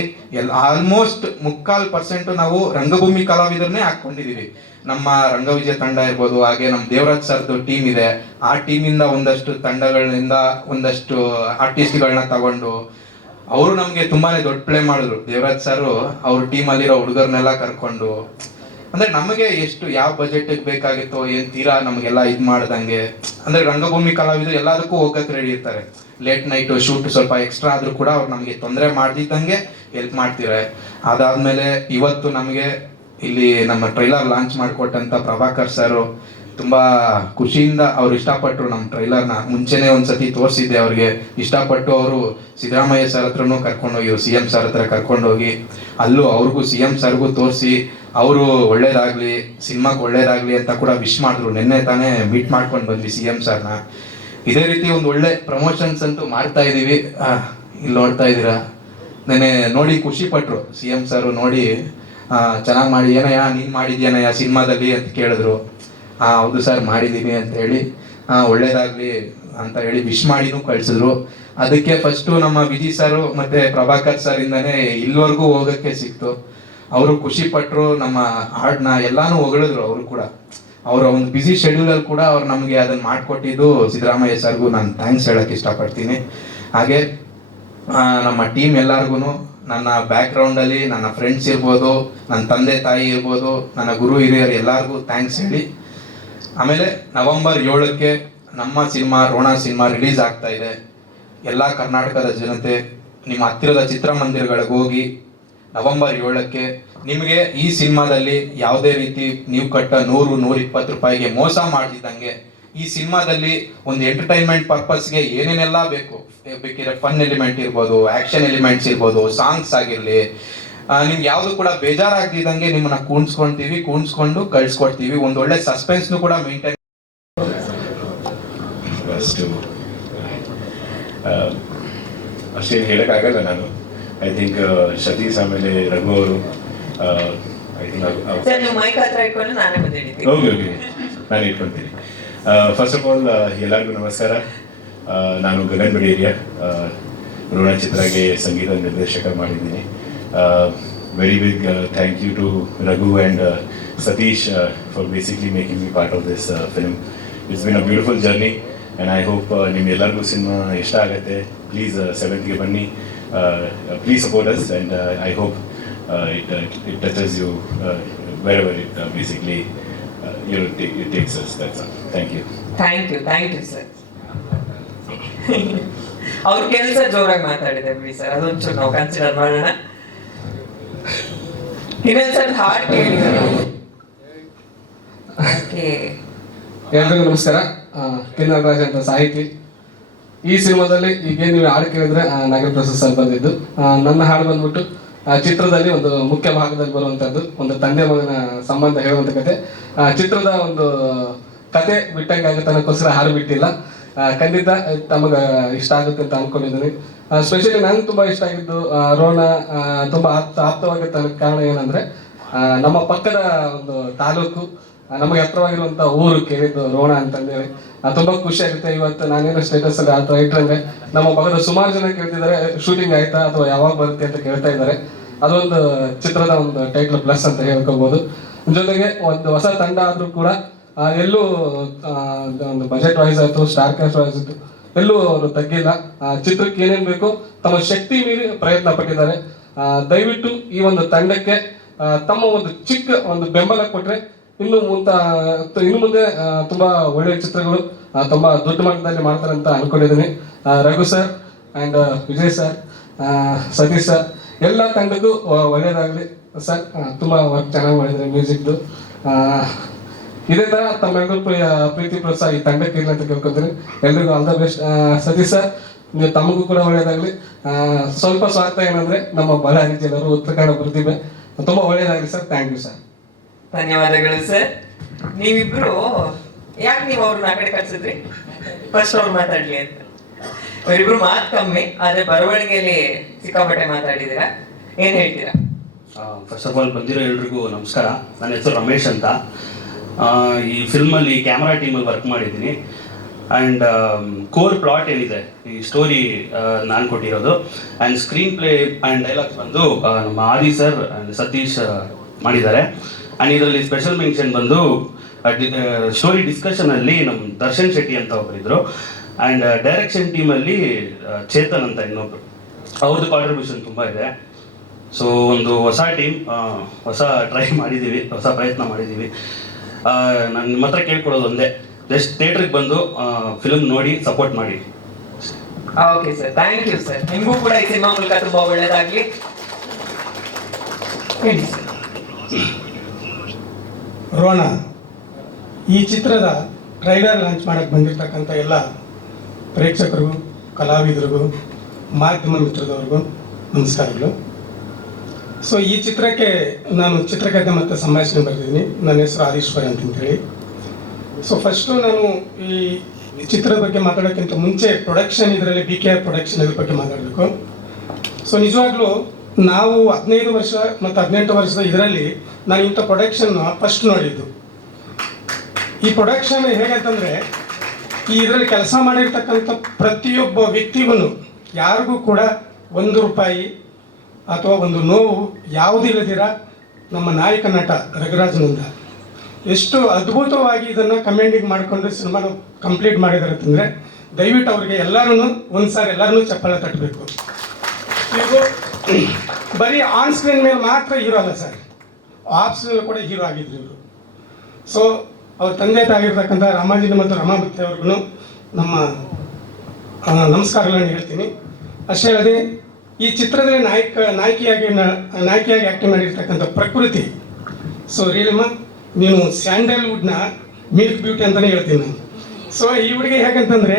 ಆಲ್ಮೋಸ್ಟ್ 3/4% ನಾವು ರಂಗಭೂಮಿ ಕಲಾವಿದರನ್ನೇ ಹಾಕೊಂಡಿದೀವಿ. ನಮ್ಮ ರಂಗವಿಜಯ ತಂಡ ಇರ್ಬೋದು, ಹಾಗೆ ನಮ್ಮ ದೇವರಾಜ್ ಸರ್ದು ಟೀಮ್ ಇದೆ. ಆ ಟೀಮಿಂದ ಒಂದಷ್ಟು ತಂಡಗಳಿಂದ ಒಂದಷ್ಟು ಆರ್ಟಿಸ್ಟ್ಗಳನ್ನ ತಗೊಂಡು ಅವರು ನಮ್ಗೆ ತುಂಬಾನೇ ದೊಡ್ಡ ಪ್ಲೇ ಮಾಡಿದ್ರು. ದೇವರಾಜ್ ಸರ್ ಅವ್ರ ಟೀಮಲ್ಲಿರೋ ಹುಡುಗರ್ನೆಲ್ಲ ಕರ್ಕೊಂಡು, ಅಂದ್ರೆ ನಮಗೆ ಎಷ್ಟು ಯಾವ ಬಜೆಟ್ ಬೇಕಾಗಿತ್ತೋ ಏನ್ ತೀರಾ ನಮಗೆಲ್ಲ ಇದ್ ಮಾಡ್ದಂಗೆ. ಅಂದ್ರೆ ರಂಗಭೂಮಿ ಕಲಾವಿದರು ಎಲ್ಲದಕ್ಕೂ ಹೋಗಕ್ ರೆಡಿ ಇರ್ತಾರೆ. ಲೇಟ್ ನೈಟ್ ಶೂಟ್ ಸ್ವಲ್ಪ ಎಕ್ಸ್ಟ್ರಾ ಆದ್ರೂ ಕೂಡ ಅವ್ರು ನಮಗೆ ತೊಂದರೆ ಮಾಡ್ದಿದ್ದಂಗೆ ಹೆಲ್ಪ್ ಮಾಡ್ತಾರೆ. ಅದಾದ್ಮೇಲೆ ಇವತ್ತು ನಮಗೆ ಇಲ್ಲಿ ನಮ್ಮ ಟ್ರೈಲರ್ ಲಾಂಚ್ ಮಾಡಿಕೊಟ್ಟಂತ ಪ್ರಭಾಕರ್ ಸರ್ ತುಂಬಾ ಖುಷಿಯಿಂದ ಅವ್ರು ಇಷ್ಟಪಟ್ಟರು ನಮ್ಮ ಟ್ರೈಲರ್ನ. ಮುಂಚೆನೆ ಒಂದ್ಸತಿ ತೋರಿಸಿದ್ದೆ ಅವ್ರಿಗೆ, ಇಷ್ಟಪಟ್ಟು ಅವರು ಸಿದ್ದರಾಮಯ್ಯ ಸರ್ ಹತ್ರನೂ ಕರ್ಕೊಂಡೋಗಿ, CM ಸರ್ ಹತ್ರ ಕರ್ಕೊಂಡೋಗಿ ಅಲ್ಲೂ ಅವ್ರಿಗೂ CM ಸರ್ಗೂ ತೋರಿಸಿ ಅವರು ಒಳ್ಳೇದಾಗ್ಲಿ, ಸಿನಿಮಾಗೆ ಒಳ್ಳೇದಾಗ್ಲಿ ಅಂತ ಕೂಡ ವಿಶ್ ಮಾಡಿದ್ರು. ನಿನ್ನೆ ತಾನೇ ಮೀಟ್ ಮಾಡ್ಕೊಂಡು ಬಂದ್ವಿ CM ಸರ್ನ. ಇದೇ ರೀತಿ ಒಂದು ಒಳ್ಳೆ ಪ್ರಮೋಷನ್ಸ್ ಅಂತೂ ಮಾಡ್ತಾ ಇದೀವಿ. ಇಲ್ಲಿ ನೋಡ್ತಾ ಇದ್ದೀರಾ, ನೆನ್ನೆ ನೋಡಿ ಖುಷಿ ಪಟ್ರು CM ಸರ್ ನೋಡಿ. ಚೆನ್ನಾಗಿ ಮಾಡಿ, ಏನಯ್ಯ ನೀನ್ ಮಾಡಿದ್ಯಾನಯ್ಯ ಸಿನಿಮಾದಲ್ಲಿ ಅಂತ ಕೇಳಿದ್ರು. ಹೌದು ಸರ್ ಮಾಡಿದ್ದೀನಿ ಅಂತ ಹೇಳಿ, ಒಳ್ಳೇದಾಗ್ಲಿ ಅಂತ ಹೇಳಿ ವಿಶ್ ಮಾಡಿನೂ ಕಳ್ಸಿದ್ರು. ಅದಕ್ಕೆ ಫಸ್ಟು ನಮ್ಮ ವಿಜಯ್ ಸರ್ ಮತ್ತೆ ಪ್ರಭಾಕರ್ ಸರ್ ಇಂದಾನೆ ಇಲ್ಲಿವರೆಗೂ ಹೋಗಕ್ಕೆ ಸಿಕ್ತು. ಅವರು ಖುಷಿ ಪಟ್ರು, ನಮ್ಮ ಹಾಡ್ನ ಎಲ್ಲಾನು ಹೊಗಳಿದ್ರು. ಅವರು ಕೂಡ ಅವರ ಒಂದು ಬ್ಯುಸಿ ಶೆಡ್ಯೂಲ್ ಅಲ್ಲಿ ಕೂಡ ಅವ್ರು ನಮಗೆ ಅದನ್ನ ಮಾಡ್ಕೊಟ್ಟಿದ್ದು ಸಿದ್ದರಾಮಯ್ಯ ಸರ್ಗೂ ನಾನು ಥ್ಯಾಂಕ್ಸ್ ಹೇಳಕ್ ಇಷ್ಟಪಡ್ತೀನಿ. ಹಾಗೆ ನಮ್ಮ ಟೀಮ್ ಎಲ್ಲಾರ್ಗು, ನನ್ನ ಬ್ಯಾಕ್ ಗ್ರೌಂಡ್ ಅಲ್ಲಿ ನನ್ನ ಫ್ರೆಂಡ್ಸ್ ಇರ್ಬೋದು, ನನ್ನ ತಂದೆ ತಾಯಿ ಇರ್ಬೋದು, ನನ್ನ ಗುರು ಹಿರಿಯರು ಎಲ್ಲಾರ್ಗೂ ಥ್ಯಾಂಕ್ಸ್ ಹೇಳಿ, ಆಮೇಲೆ November 7ಕ್ಕೆ ನಮ್ಮ ಸಿನಿಮಾ ರೋಣ ಸಿನಿಮಾ ರಿಲೀಸ್ ಆಗ್ತಾ ಇದೆ. ಎಲ್ಲ ಕರ್ನಾಟಕದ ಜನತೆ ನಿಮ್ಮ ಹತ್ತಿರದ ಚಿತ್ರಮಂದಿರಗಳಿಗೆ ಹೋಗಿ November 7ಕ್ಕೆ ನಿಮಗೆ ಈ ಸಿನಿಮಾದಲ್ಲಿ ಯಾವುದೇ ರೀತಿ ನೀವು ಕಟ್ಟ 100-120 ರೂಪಾಯಿಗೆ ಮೋಸ ಮಾಡ್ತಿದ್ದಂಗೆ ಈ ಸಿನಿಮಾದಲ್ಲಿ ಒಂದು ಎಂಟರ್ಟೈನ್ಮೆಂಟ್ ಪರ್ಪಸ್ಗೆ ಏನೇನೆಲ್ಲ ಬೇಕು, ಬೇಕಿದ್ರೆ ಫನ್ ಎಲಿಮೆಂಟ್ ಇರ್ಬೋದು, ಆಕ್ಷನ್ ಎಲಿಮೆಂಟ್ಸ್ ಇರ್ಬೋದು, ಸಾಂಗ್ಸ್ ಆಗಿರ್ಲಿ, ನಿಮ್ಗೆ ಯಾವ್ದು ಕೂಡ ಬೇಜಾರಾಗ್ದಿದಂಗೆ ನಿಮ್ಮನ್ನ ಕೂಣಿಸ್ಕೊಂಡು ಕಳ್ಸ್ಕೊಡ್ತೀವಿ. ಒಂದು ಒಳ್ಳೆ ಸಸ್ಪೆನ್ಸ್ನು ಕೂಡ ಮೇಂಟೈನ್. ಅಷ್ಟೇನು ಹೇಳಕ್ಕಾಗಲ್ಲ ನಾನು. ಐ ಥಿಂಕ್ ಸತೀಶ್ ಆಮೇಲೆ ರಘು ಅವರು ಐ ಥಿಂಕ್ ಮೈಕ್ ಹತ್ರ ಇಟ್ಕೊಂಡು ನಾನೇ ಬಂದಿದ್ದೀನಿ. ಓಕೆ ನಾನು ಇಟ್ಕೊಳ್ತೀನಿ. ಫಸ್ಟ್ ಆಫ್ ಆಲ್ ಎಲ್ಲರಿಗೂ ನಮಸ್ಕಾರ. ನಾನು ಗಗನ್ ಬಡೇರಿಯಾ, ರೋಣ ಚಿತ್ರಗೆ ಸಂಗೀತ ನಿರ್ದೇಶಕ ಮಾಡಿದ್ದೀನಿ. Very big thank you to Raghu and Satish for basically making me part of this film. It's been a beautiful journey and I hope ನಿಮ್ಗೆಲ್ಲರಿಗೂ ಸಿನಿಮಾ ಇಷ್ಟ ಆಗುತ್ತೆ. ಪ್ಲೀಸ್ 7th ಬನ್ನಿ, please support us and I hope it touches you wherever it basically it takes us. That's all. Thank you sir. ಅವ್ರ ಕೆಲಸ ಜೋರಾಗಿ ಮಾತಾಡಿದೆ ಬಿಡಿ sir, ಅದೊಂಚೂರು ನಾವು ಕನ್ಸಿಡರ್ ಮಾಡೋಣ. ಇನ್ನೊಂದ್ಸಲ ಹಾಡ್ ಕೇಳಿ. ಎಲ್ರಿಗೂ ನಮಸ್ಕಾರ. ಕೆ ನಾಗರಾಜ್ ಅಂತ ಸಾಹಿತಿ. ಈ ಸಿನಿಮಾದಲ್ಲಿ ಈಗೇನು ನೀವು ಹಾಡು ಕೇಳಿದ್ರೆ ನಾಗೇಂದ್ರ ಸರ್ ಬಂದಿದ್ದು. ನನ್ನ ಹಾಡು ಬಂದ್ಬಿಟ್ಟು ಚಿತ್ರದಲ್ಲಿ ಒಂದು ಮುಖ್ಯ ಭಾಗದಲ್ಲಿ ಬರುವಂತದ್ದು, ಒಂದು ತಂದೆ ಮಗನ ಸಂಬಂಧ ಹೇಳುವಂತ ಕತೆ. ಚಿತ್ರದ ಒಂದು ಕತೆ ಬಿಟ್ಟಂಗೆ ಆಗುತ್ತೆ ಅನ್ನೋಕ್ಕೋಸ್ಕರ ಹಾಡು ಬಿಟ್ಟಿಲ್ಲ. ಖಂಡಿತ ತಮಗೆ ಇಷ್ಟ ಆಗುತ್ತೆ ಅಂತ ಅನ್ಕೊಂಡಿದ್ದೀನಿ. ಸ್ಪೆಷಲಿ ನನಗೆ ತುಂಬ ಇಷ್ಟ ಆಗಿದ್ದು ರೋಣ ತುಂಬ ಆಪ್ತವಾಗಿದ್ದ ಕಾರಣ ಏನಂದರೆ ನಮ್ಮ ಪಕ್ಕದ ಒಂದು ತಾಲೂಕು ನಮಗೆ ಹತ್ರವಾಗಿರುವಂಥ ಊರು ಕೇಳಿದ್ದು ರೋಣ ಅಂತಂದೇಳಿ ತುಂಬ ಖುಷಿ ಆಗುತ್ತೆ. ಇವತ್ತು ನಾನೇನೋ ಸ್ಟೇಟಸಲ್ಲಿ ಆ ಥರ ಇಟ್ಟರೆ ನಮ್ಮ ಪಕ್ಕದ ಸುಮಾರು ಜನ ಕೇಳ್ತಿದ್ದಾರೆ ಶೂಟಿಂಗ್ ಆಯ್ತಾ ಅಥವಾ ಯಾವಾಗ ಬರುತ್ತೆ ಅಂತ ಕೇಳ್ತಾ ಇದ್ದಾರೆ. ಅದೊಂದು ಚಿತ್ರದ ಒಂದು ಟೈಟ್ಲ್ ಪ್ಲಸ್ ಅಂತ ಹೇಳ್ಕೋಬಹುದು. ಜೊತೆಗೆ ಒಂದು ಹೊಸ ತಂಡ ಆದರೂ ಕೂಡ ಎಲ್ಲೂ ಒಂದು ಬಜೆಟ್ ವೈಸ್ ಆಯಿತು, ಸ್ಟಾರ್ ಕಾಸ್ಟ್ ವೈಸ್ ಆಯಿತು, ಎಲ್ಲೂ ಅವರು ತಗ್ಗಿಲ್ಲ. ಚಿತ್ರಕ್ಕೆ ಏನೇನು ಬೇಕು ತಮ್ಮ ಶಕ್ತಿ ಮೀರಿ ಪ್ರಯತ್ನ ಪಟ್ಟಿದ್ದಾರೆ. ದಯವಿಟ್ಟು ಈ ಒಂದು ತಂಡಕ್ಕೆ ತಮ್ಮ ಒಂದು ಚಿಕ್ಕ ಒಂದು ಬೆಂಬಲ ಕೊಟ್ಟರೆ ಇನ್ನು ಮುಂದೆ ತುಂಬಾ ಒಳ್ಳೆಯ ಚಿತ್ರಗಳು ತುಂಬಾ ದೊಡ್ಡ ಮಟ್ಟದಲ್ಲಿ ಮಾಡ್ತಾರೆ ಅಂತ ಅನ್ಕೊಂಡಿದ್ದೀನಿ. Raghu sir and Vijay sir, Satish sir, ಎಲ್ಲ ತಂಡಕ್ಕೂ ಒಳ್ಳೆಯದಾಗಲಿ ಸರ್. ತುಂಬ ವರ್ಕ್ ಚೆನ್ನಾಗಿ ಮಾಡಿದ್ದಾರೆ ಮ್ಯೂಸಿಕ್ದು. ಇದೇ ಥರ ತಮ್ಮೆಲ್ಲರೂ ಪ್ರೀತಿ ಪ್ರೋತ್ಸಾಹ ಈ ತಂಡಕ್ಕೆ ಇಲ್ಲ ಅಂತ ಕೇಳ್ಕೊತೀನಿ. ಎಲ್ರಿಗೂ all the best. Satish sir, ನೀವು ತಮಗೂ ಕೂಡ ಒಳ್ಳೆಯದಾಗಲಿ. ಸ್ವಲ್ಪ ಸ್ವಾರ್ಥ ಏನಂದರೆ ನಮ್ಮ ಬಳ್ಳಾರಿ ಜಿಲ್ಲೆಯವರು ಉತ್ತರ ಕನ್ನಡ ಪ್ರತಿಭೆ ತುಂಬ ಒಳ್ಳೆಯದಾಗಲಿ ಸರ್. Thank you sir. ಧನ್ಯವಾದಗಳು ಸರ್. ನೀವಿಬ್ರು ಯಾಕೆ ನೀವು ಅವ್ರನ್ನ ಆ ಕಡೆ ಕಳ್ಸಿದ್ರಿ? ಫಸ್ಟ್ ಅವ್ರು ಮಾತಾಡ್ಲಿ ಅಂತ. ಅವರಿಬ್ರು ಮಾತು ಕಮ್ಮಿ, ಆದ್ರೆ ಬರವಣಿಗೆಯಲ್ಲಿ ಸಿಕ್ಕಾಪಟ್ಟೆ ಮಾತಾಡಿದ್ದೀರಾ. ಏನ್ ಹೇಳ್ತೀರಾ? ಫಸ್ಟ್ ಆಫ್ ಆಲ್ ಬಂದಿರೋ ಎಲ್ರಿಗೂ ನಮಸ್ಕಾರ. ನನ್ನ ಹೆಸರು ರಮೇಶ್ ಅಂತ. ಈ ಫಿಲ್ಮಲ್ಲಿ ಕ್ಯಾಮ್ರಾ ಟೀಮಲ್ಲಿ ವರ್ಕ್ ಮಾಡಿದ್ದೀನಿ. ಆ್ಯಂಡ್ ಕೋರ್ ಪ್ಲಾಟ್ ಏನಿದೆ, ಈ ಸ್ಟೋರಿ ನಾನು ಕೊಟ್ಟಿರೋದು. And screen play and dialogues ಬಂದು ನಮ್ಮ ಆದಿ ಸರ್ ಆ್ಯಂಡ್ ಸತೀಶ್ ಮಾಡಿದ್ದಾರೆ. ಆ್ಯಂಡ್ ಇದರಲ್ಲಿ ಸ್ಪೆಷಲ್ ಮೆನ್ಷನ್ ಬಂದು ಸ್ಟೋರಿ ಡಿಸ್ಕಷನಲ್ಲಿ ನಮ್ಮ ದರ್ಶನ್ ಶೆಟ್ಟಿ ಅಂತ ಒಬ್ಬರಿದ್ರು. ಆ್ಯಂಡ್ ಡೈರೆಕ್ಷನ್ ಟೀಮಲ್ಲಿ ಚೇತನ್ ಅಂತ ಇನ್ನೊಬ್ರು, ಅವ್ರದ್ದು ಕಾಂಟ್ರಿಬ್ಯೂಷನ್ ತುಂಬ ಇದೆ. ಸೊ ಒಂದು ಹೊಸ ಟೀಮ್, ಹೊಸ ಟ್ರೈ ಮಾಡಿದ್ದೀವಿ, ಹೊಸ ಪ್ರಯತ್ನ ಮಾಡಿದ್ದೀವಿ. ನಾನು ನಿಮ್ಮ ಹತ್ರ ಕೇಳ್ಕೊಳ್ಳೋದು ಒಂದೇ, ಜಸ್ಟ್ ಥಿಯೇಟ್ರಿಗೆ ಬಂದು ಫಿಲ್ಮ್ ನೋಡಿ ಸಪೋರ್ಟ್ ಮಾಡಿ. Okay sir, thank you sir. ನಿಮಗೂ ಕೂಡ ಈ ಸಿನಿಮಾ ಮೂಲಕ ತುಂಬ ಒಳ್ಳೆಯದಾಗಲಿ. ಹೇಳಿ ಸರ್. ರೋಣ ಈ ಚಿತ್ರದ ಟ್ರೈಲರ್ ಲಾಂಚ್ ಮಾಡಕ್ಕೆ ಬಂದಿರತಕ್ಕಂಥ ಎಲ್ಲ ಪ್ರೇಕ್ಷಕರಿಗೂ, ಕಲಾವಿದರಿಗೂ, ಮಾಧ್ಯಮ ಮಿತ್ರದವ್ರಿಗೂ ನಮಸ್ಕಾರಗಳು. ಸೊ ಈ ಚಿತ್ರಕ್ಕೆ ನಾನು ಚಿತ್ರಕಥೆ ಮತ್ತು ಸಂಭಾಷಣೆ ಬರೆದಿದ್ದೀನಿ. ನನ್ನ ಹೆಸರು ಆದೀಶ್ವರ್ ಅಂತಂತೇಳಿ. ಸೊ ಫಸ್ಟು ನಾನು ಈ ಚಿತ್ರದ ಬಗ್ಗೆ ಮಾತಾಡೋಕ್ಕಿಂತ ಮುಂಚೆ ಪ್ರೊಡಕ್ಷನ್, ಇದರಲ್ಲಿ BKR ಪ್ರೊಡಕ್ಷನ್ ಇದ್ರ ಬಗ್ಗೆ ಮಾತಾಡಬೇಕು. ಸೊ ನಿಜವಾಗ್ಲೂ ನಾವು 15 ವರ್ಷ ಮತ್ತು 18 ವರ್ಷದ ಇದರಲ್ಲಿ ನಾನು ಇಂಥ ಪ್ರೊಡಕ್ಷನ್ ಫಸ್ಟ್ ನೋಡಿದ್ದು. ಈ ಪ್ರೊಡಕ್ಷನ್ ಹೇಗಂತಂದರೆ, ಈ ಇದರಲ್ಲಿ ಕೆಲಸ ಮಾಡಿರ್ತಕ್ಕಂಥ ಪ್ರತಿಯೊಬ್ಬ ವ್ಯಕ್ತಿಗೂ ಯಾರಿಗೂ ಕೂಡ 1 ರೂಪಾಯಿ ಅಥವಾ ಒಂದು ನೋವು ಯಾವುದಿಲ್ಲದಿರ ನಮ್ಮ ನಾಯಕ ನಟ ರಘುರಾಜನಂದ ಎಷ್ಟು ಅದ್ಭುತವಾಗಿ ಇದನ್ನು ಕಮೆಂಡಿಂಗ್ ಮಾಡಿಕೊಂಡು ಸಿನಿಮಾನ ಕಂಪ್ಲೀಟ್ ಮಾಡಿದ್ದಾರೆ ಅಂತಂದರೆ, ದಯವಿಟ್ಟು ಅವ್ರಿಗೆ ಎಲ್ಲರೂ ಒಂದ್ಸಾರಿ ಎಲ್ಲರೂ ಚಪ್ಪಾಳೆ ತಟ್ಟಬೇಕು. ಇದು ಬರೀ ಆನ್ ಸ್ಕ್ರೀನ್ ಮೇಲೆ ಮಾತ್ರ ಹೀರೋ ಅಲ್ಲ ಸರ್, ಆಫ್ ಸ್ಕ್ರೀನ್ ಕೂಡ ಹೀರೋ ಆಗಿದ್ರು ಇವರು. ಸೊ ಅವ್ರ ತಂದೆ ತಾಗಿರ್ತಕ್ಕಂಥ ರಾಮಾಂಜನ ಮತ್ತು ರಮಾಭಕ್ತಿ ಅವ್ರಿಗೂ ನಮ್ಮ ನಮಸ್ಕಾರಗಳನ್ನು ಹೇಳ್ತೀನಿ. ಅಷ್ಟೇ ಅಲ್ಲದೆ ಈ ಚಿತ್ರದಲ್ಲಿ ನಾಯಕಿಯಾಗಿ ಆ್ಯಕ್ಟಿಂಗ್ ಮಾಡಿರ್ತಕ್ಕಂಥ ಪ್ರಕೃತಿ. ಸೊ ರಿಯಲಿಮ್ಮ ನೀನು ಸ್ಯಾಂಡಲ್ವುಡ್ನ ಮಿಲ್ಕ್ ಬ್ಯೂಟಿ ಅಂತಲೇ ಹೇಳ್ತೀನಿ ನಾನು. ಸೊ ಈ ಹುಡುಗಿ ಹೇಗಂತಂದರೆ,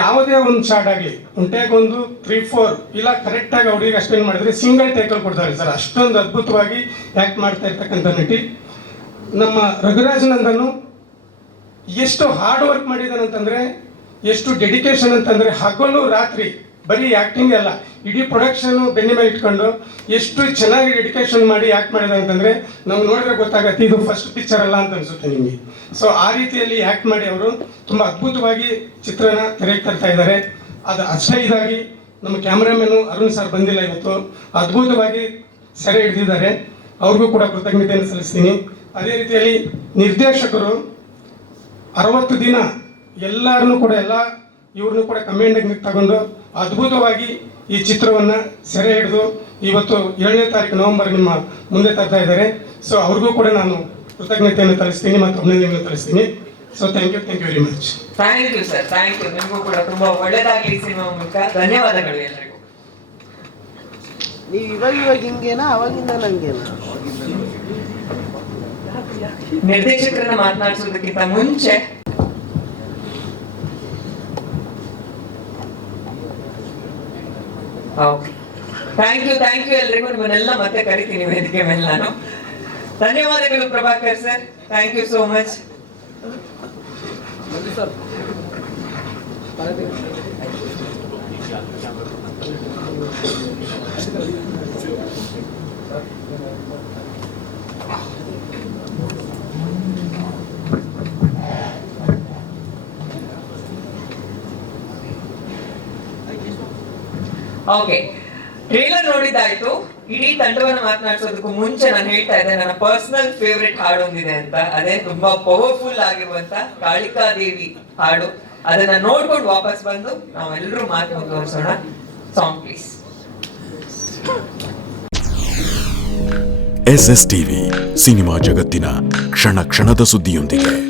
ಯಾವುದೇ ಒಂದು ಶಾರ್ಟ್ ಆಗಲಿ ಟೇಕ್ ಒಂದು 3-4 ಇಲ್ಲ ಕರೆಕ್ಟಾಗಿ ಅವ್ರಿಗೆ ಅಷ್ಟೇನು ಮಾಡಿದ್ರೆ ಸಿಂಗಲ್ ಟೇಕಲ್ಲಿ ಕೊಡ್ತಾರೆ ಸರ್. ಅಷ್ಟೊಂದು ಅದ್ಭುತವಾಗಿ ಆ್ಯಕ್ಟ್ ಮಾಡ್ತಾ ಇರ್ತಕ್ಕಂಥ ನಟಿ ನಮ್ಮ ರಘುರಾಜನಂದನು. ಎಷ್ಟು ಹಾರ್ಡ್ ವರ್ಕ್ ಮಾಡಿದ್ದಾನೆ ಅಂತಂದರೆ, ಎಷ್ಟು ಡೆಡಿಕೇಶನ್ ಅಂತಂದರೆ, ಹಗಲು ರಾತ್ರಿ ಬರೀ ಆ್ಯಕ್ಟಿಂಗ್ ಅಲ್ಲ, ಇಡೀ ಪ್ರೊಡಕ್ಷನು ಬೆನ್ನಿ ಮೇಲೆ ಇಟ್ಕೊಂಡು ಎಷ್ಟು ಚೆನ್ನಾಗಿ ಡೆಡಿಕೇಶನ್ ಮಾಡಿ ಆ್ಯಕ್ಟ್ ಮಾಡಿದ್ದಾರೆ ಅಂತಂದರೆ ನಮ್ಗೆ ನೋಡಿದ್ರೆ ಗೊತ್ತಾಗತ್ತೆ ಇದು ಫಸ್ಟ್ ಪಿಕ್ಚರ್ ಅಲ್ಲ ಅಂತ ಅನಿಸುತ್ತೆ ನಿಮಗೆ. ಸೊ ಆ ರೀತಿಯಲ್ಲಿ ಆ್ಯಕ್ಟ್ ಮಾಡಿ ಅವರು ತುಂಬ ಅದ್ಭುತವಾಗಿ ಚಿತ್ರನ ತೆರೆಗೆ ತರ್ತಾ ಇದ್ದಾರೆ. ಅದು ಅಷ್ಟೇ ಇದಾಗಿ ನಮ್ಮ ಕ್ಯಾಮ್ರಾಮನ್ನು ಅರುಣ್ ಸರ್ ಬಂದಿಲ್ಲ ಇವತ್ತು, ಅದ್ಭುತವಾಗಿ ಸೆರೆ ಹಿಡಿದಿದ್ದಾರೆ. ಅವ್ರಿಗೂ ಕೂಡ ಕೃತಜ್ಞತೆಯನ್ನು ಸಲ್ಲಿಸ್ತೀನಿ. ಅದೇ ರೀತಿಯಲ್ಲಿ ನಿರ್ದೇಶಕರು 60 ದಿನ ಎಲ್ಲರನ್ನೂ ಕೂಡ ಇವ್ರನ್ನೂ ಕೂಡ ಕಮೆಂಡಿಂಗ್ ತಗೊಂಡು ಅದ್ಭುತವಾಗಿ ಈ ಚಿತ್ರವನ್ನು ಸೆರೆ ಹಿಡಿದು ಇವತ್ತು 7ನೇ ತಾರೀಕು ನವೆಂಬರ್ ನಿಮ್ಮ ಮುಂದೆ ತರ್ತಾ ಇದ್ದಾರೆ. ಸೊ ಅವ್ರಿಗೂ ಕೂಡ ನಾನು ಕೃತಜ್ಞತೆಯನ್ನು ತರಿಸ್ತೀನಿ ಮತ್ತು ಅಭಿನಂದನೆಯನ್ನು ತರಿಸ್ತೀನಿ. So thank you very much. Thank you sir, thank you. ನಿಮಗೂ ಕೂಡ ತುಂಬಾ ಒಳ್ಳೆಯದಾಗಲಿ ಸಿನಿಮಾ ಮೂಲಕ. ಧನ್ಯವಾದಗಳು ಎಲ್ಲರಿಗೂ. ನೀವು ಇವಾಗ ಹಿಂಗೇನಾ ಅವಾಗಿಂದ ನಂಗೇನಾ? ನಿರ್ದೇಶಕರನ್ನ ಮಾತನಾಡಿಸೋದಕ್ಕಿಂತ ಮುಂಚೆ ಥ್ಯಾಂಕ್ ಯು ಎಲ್ರಿಗೂ. ನಿಮ್ಮನ್ನೆಲ್ಲ ಮತ್ತೆ ಕರಿತೀನಿ ವೇದಿಕೆ ಮೇಲೆ ನಾನು. ಧನ್ಯವಾದಗಳು Prabhakar sir, thank you so much. Okay, trailer ನೋಡಿದ್ದಾಯ್ತು. ಇಡೀ ತಂಡವನ್ನು ಮಾತನಾಡಿಸೋದಕ್ಕೂ ಮುಂಚೆ ನಾನು ಹೇಳ್ತಾ ಇದ್ದೆ ನನ್ನ ಪರ್ಸನಲ್ ಫೇವ್ರೆಟ್ ಹಾಡು ಒಂದಿದೆ ಅಂತ. ಅದೇ ತುಂಬಾ ಪವರ್ಫುಲ್ ಆಗಿರುವಂತ ಕಾಳಿಕಾದೇವಿ ಹಾಡು. ಅದನ್ನ ನೋಡ್ಕೊಂಡು ವಾಪಸ್ ಬಂದು ನಾವೆಲ್ಲರೂ ಮಾತು ಮುಂದುವರಿಸೋಣ. Song please. SS TV cinema ಜಗತ್ತಿನ ಕ್ಷಣ ಕ್ಷಣದ ಸುದ್ದಿಯೊಂದಿಗೆ.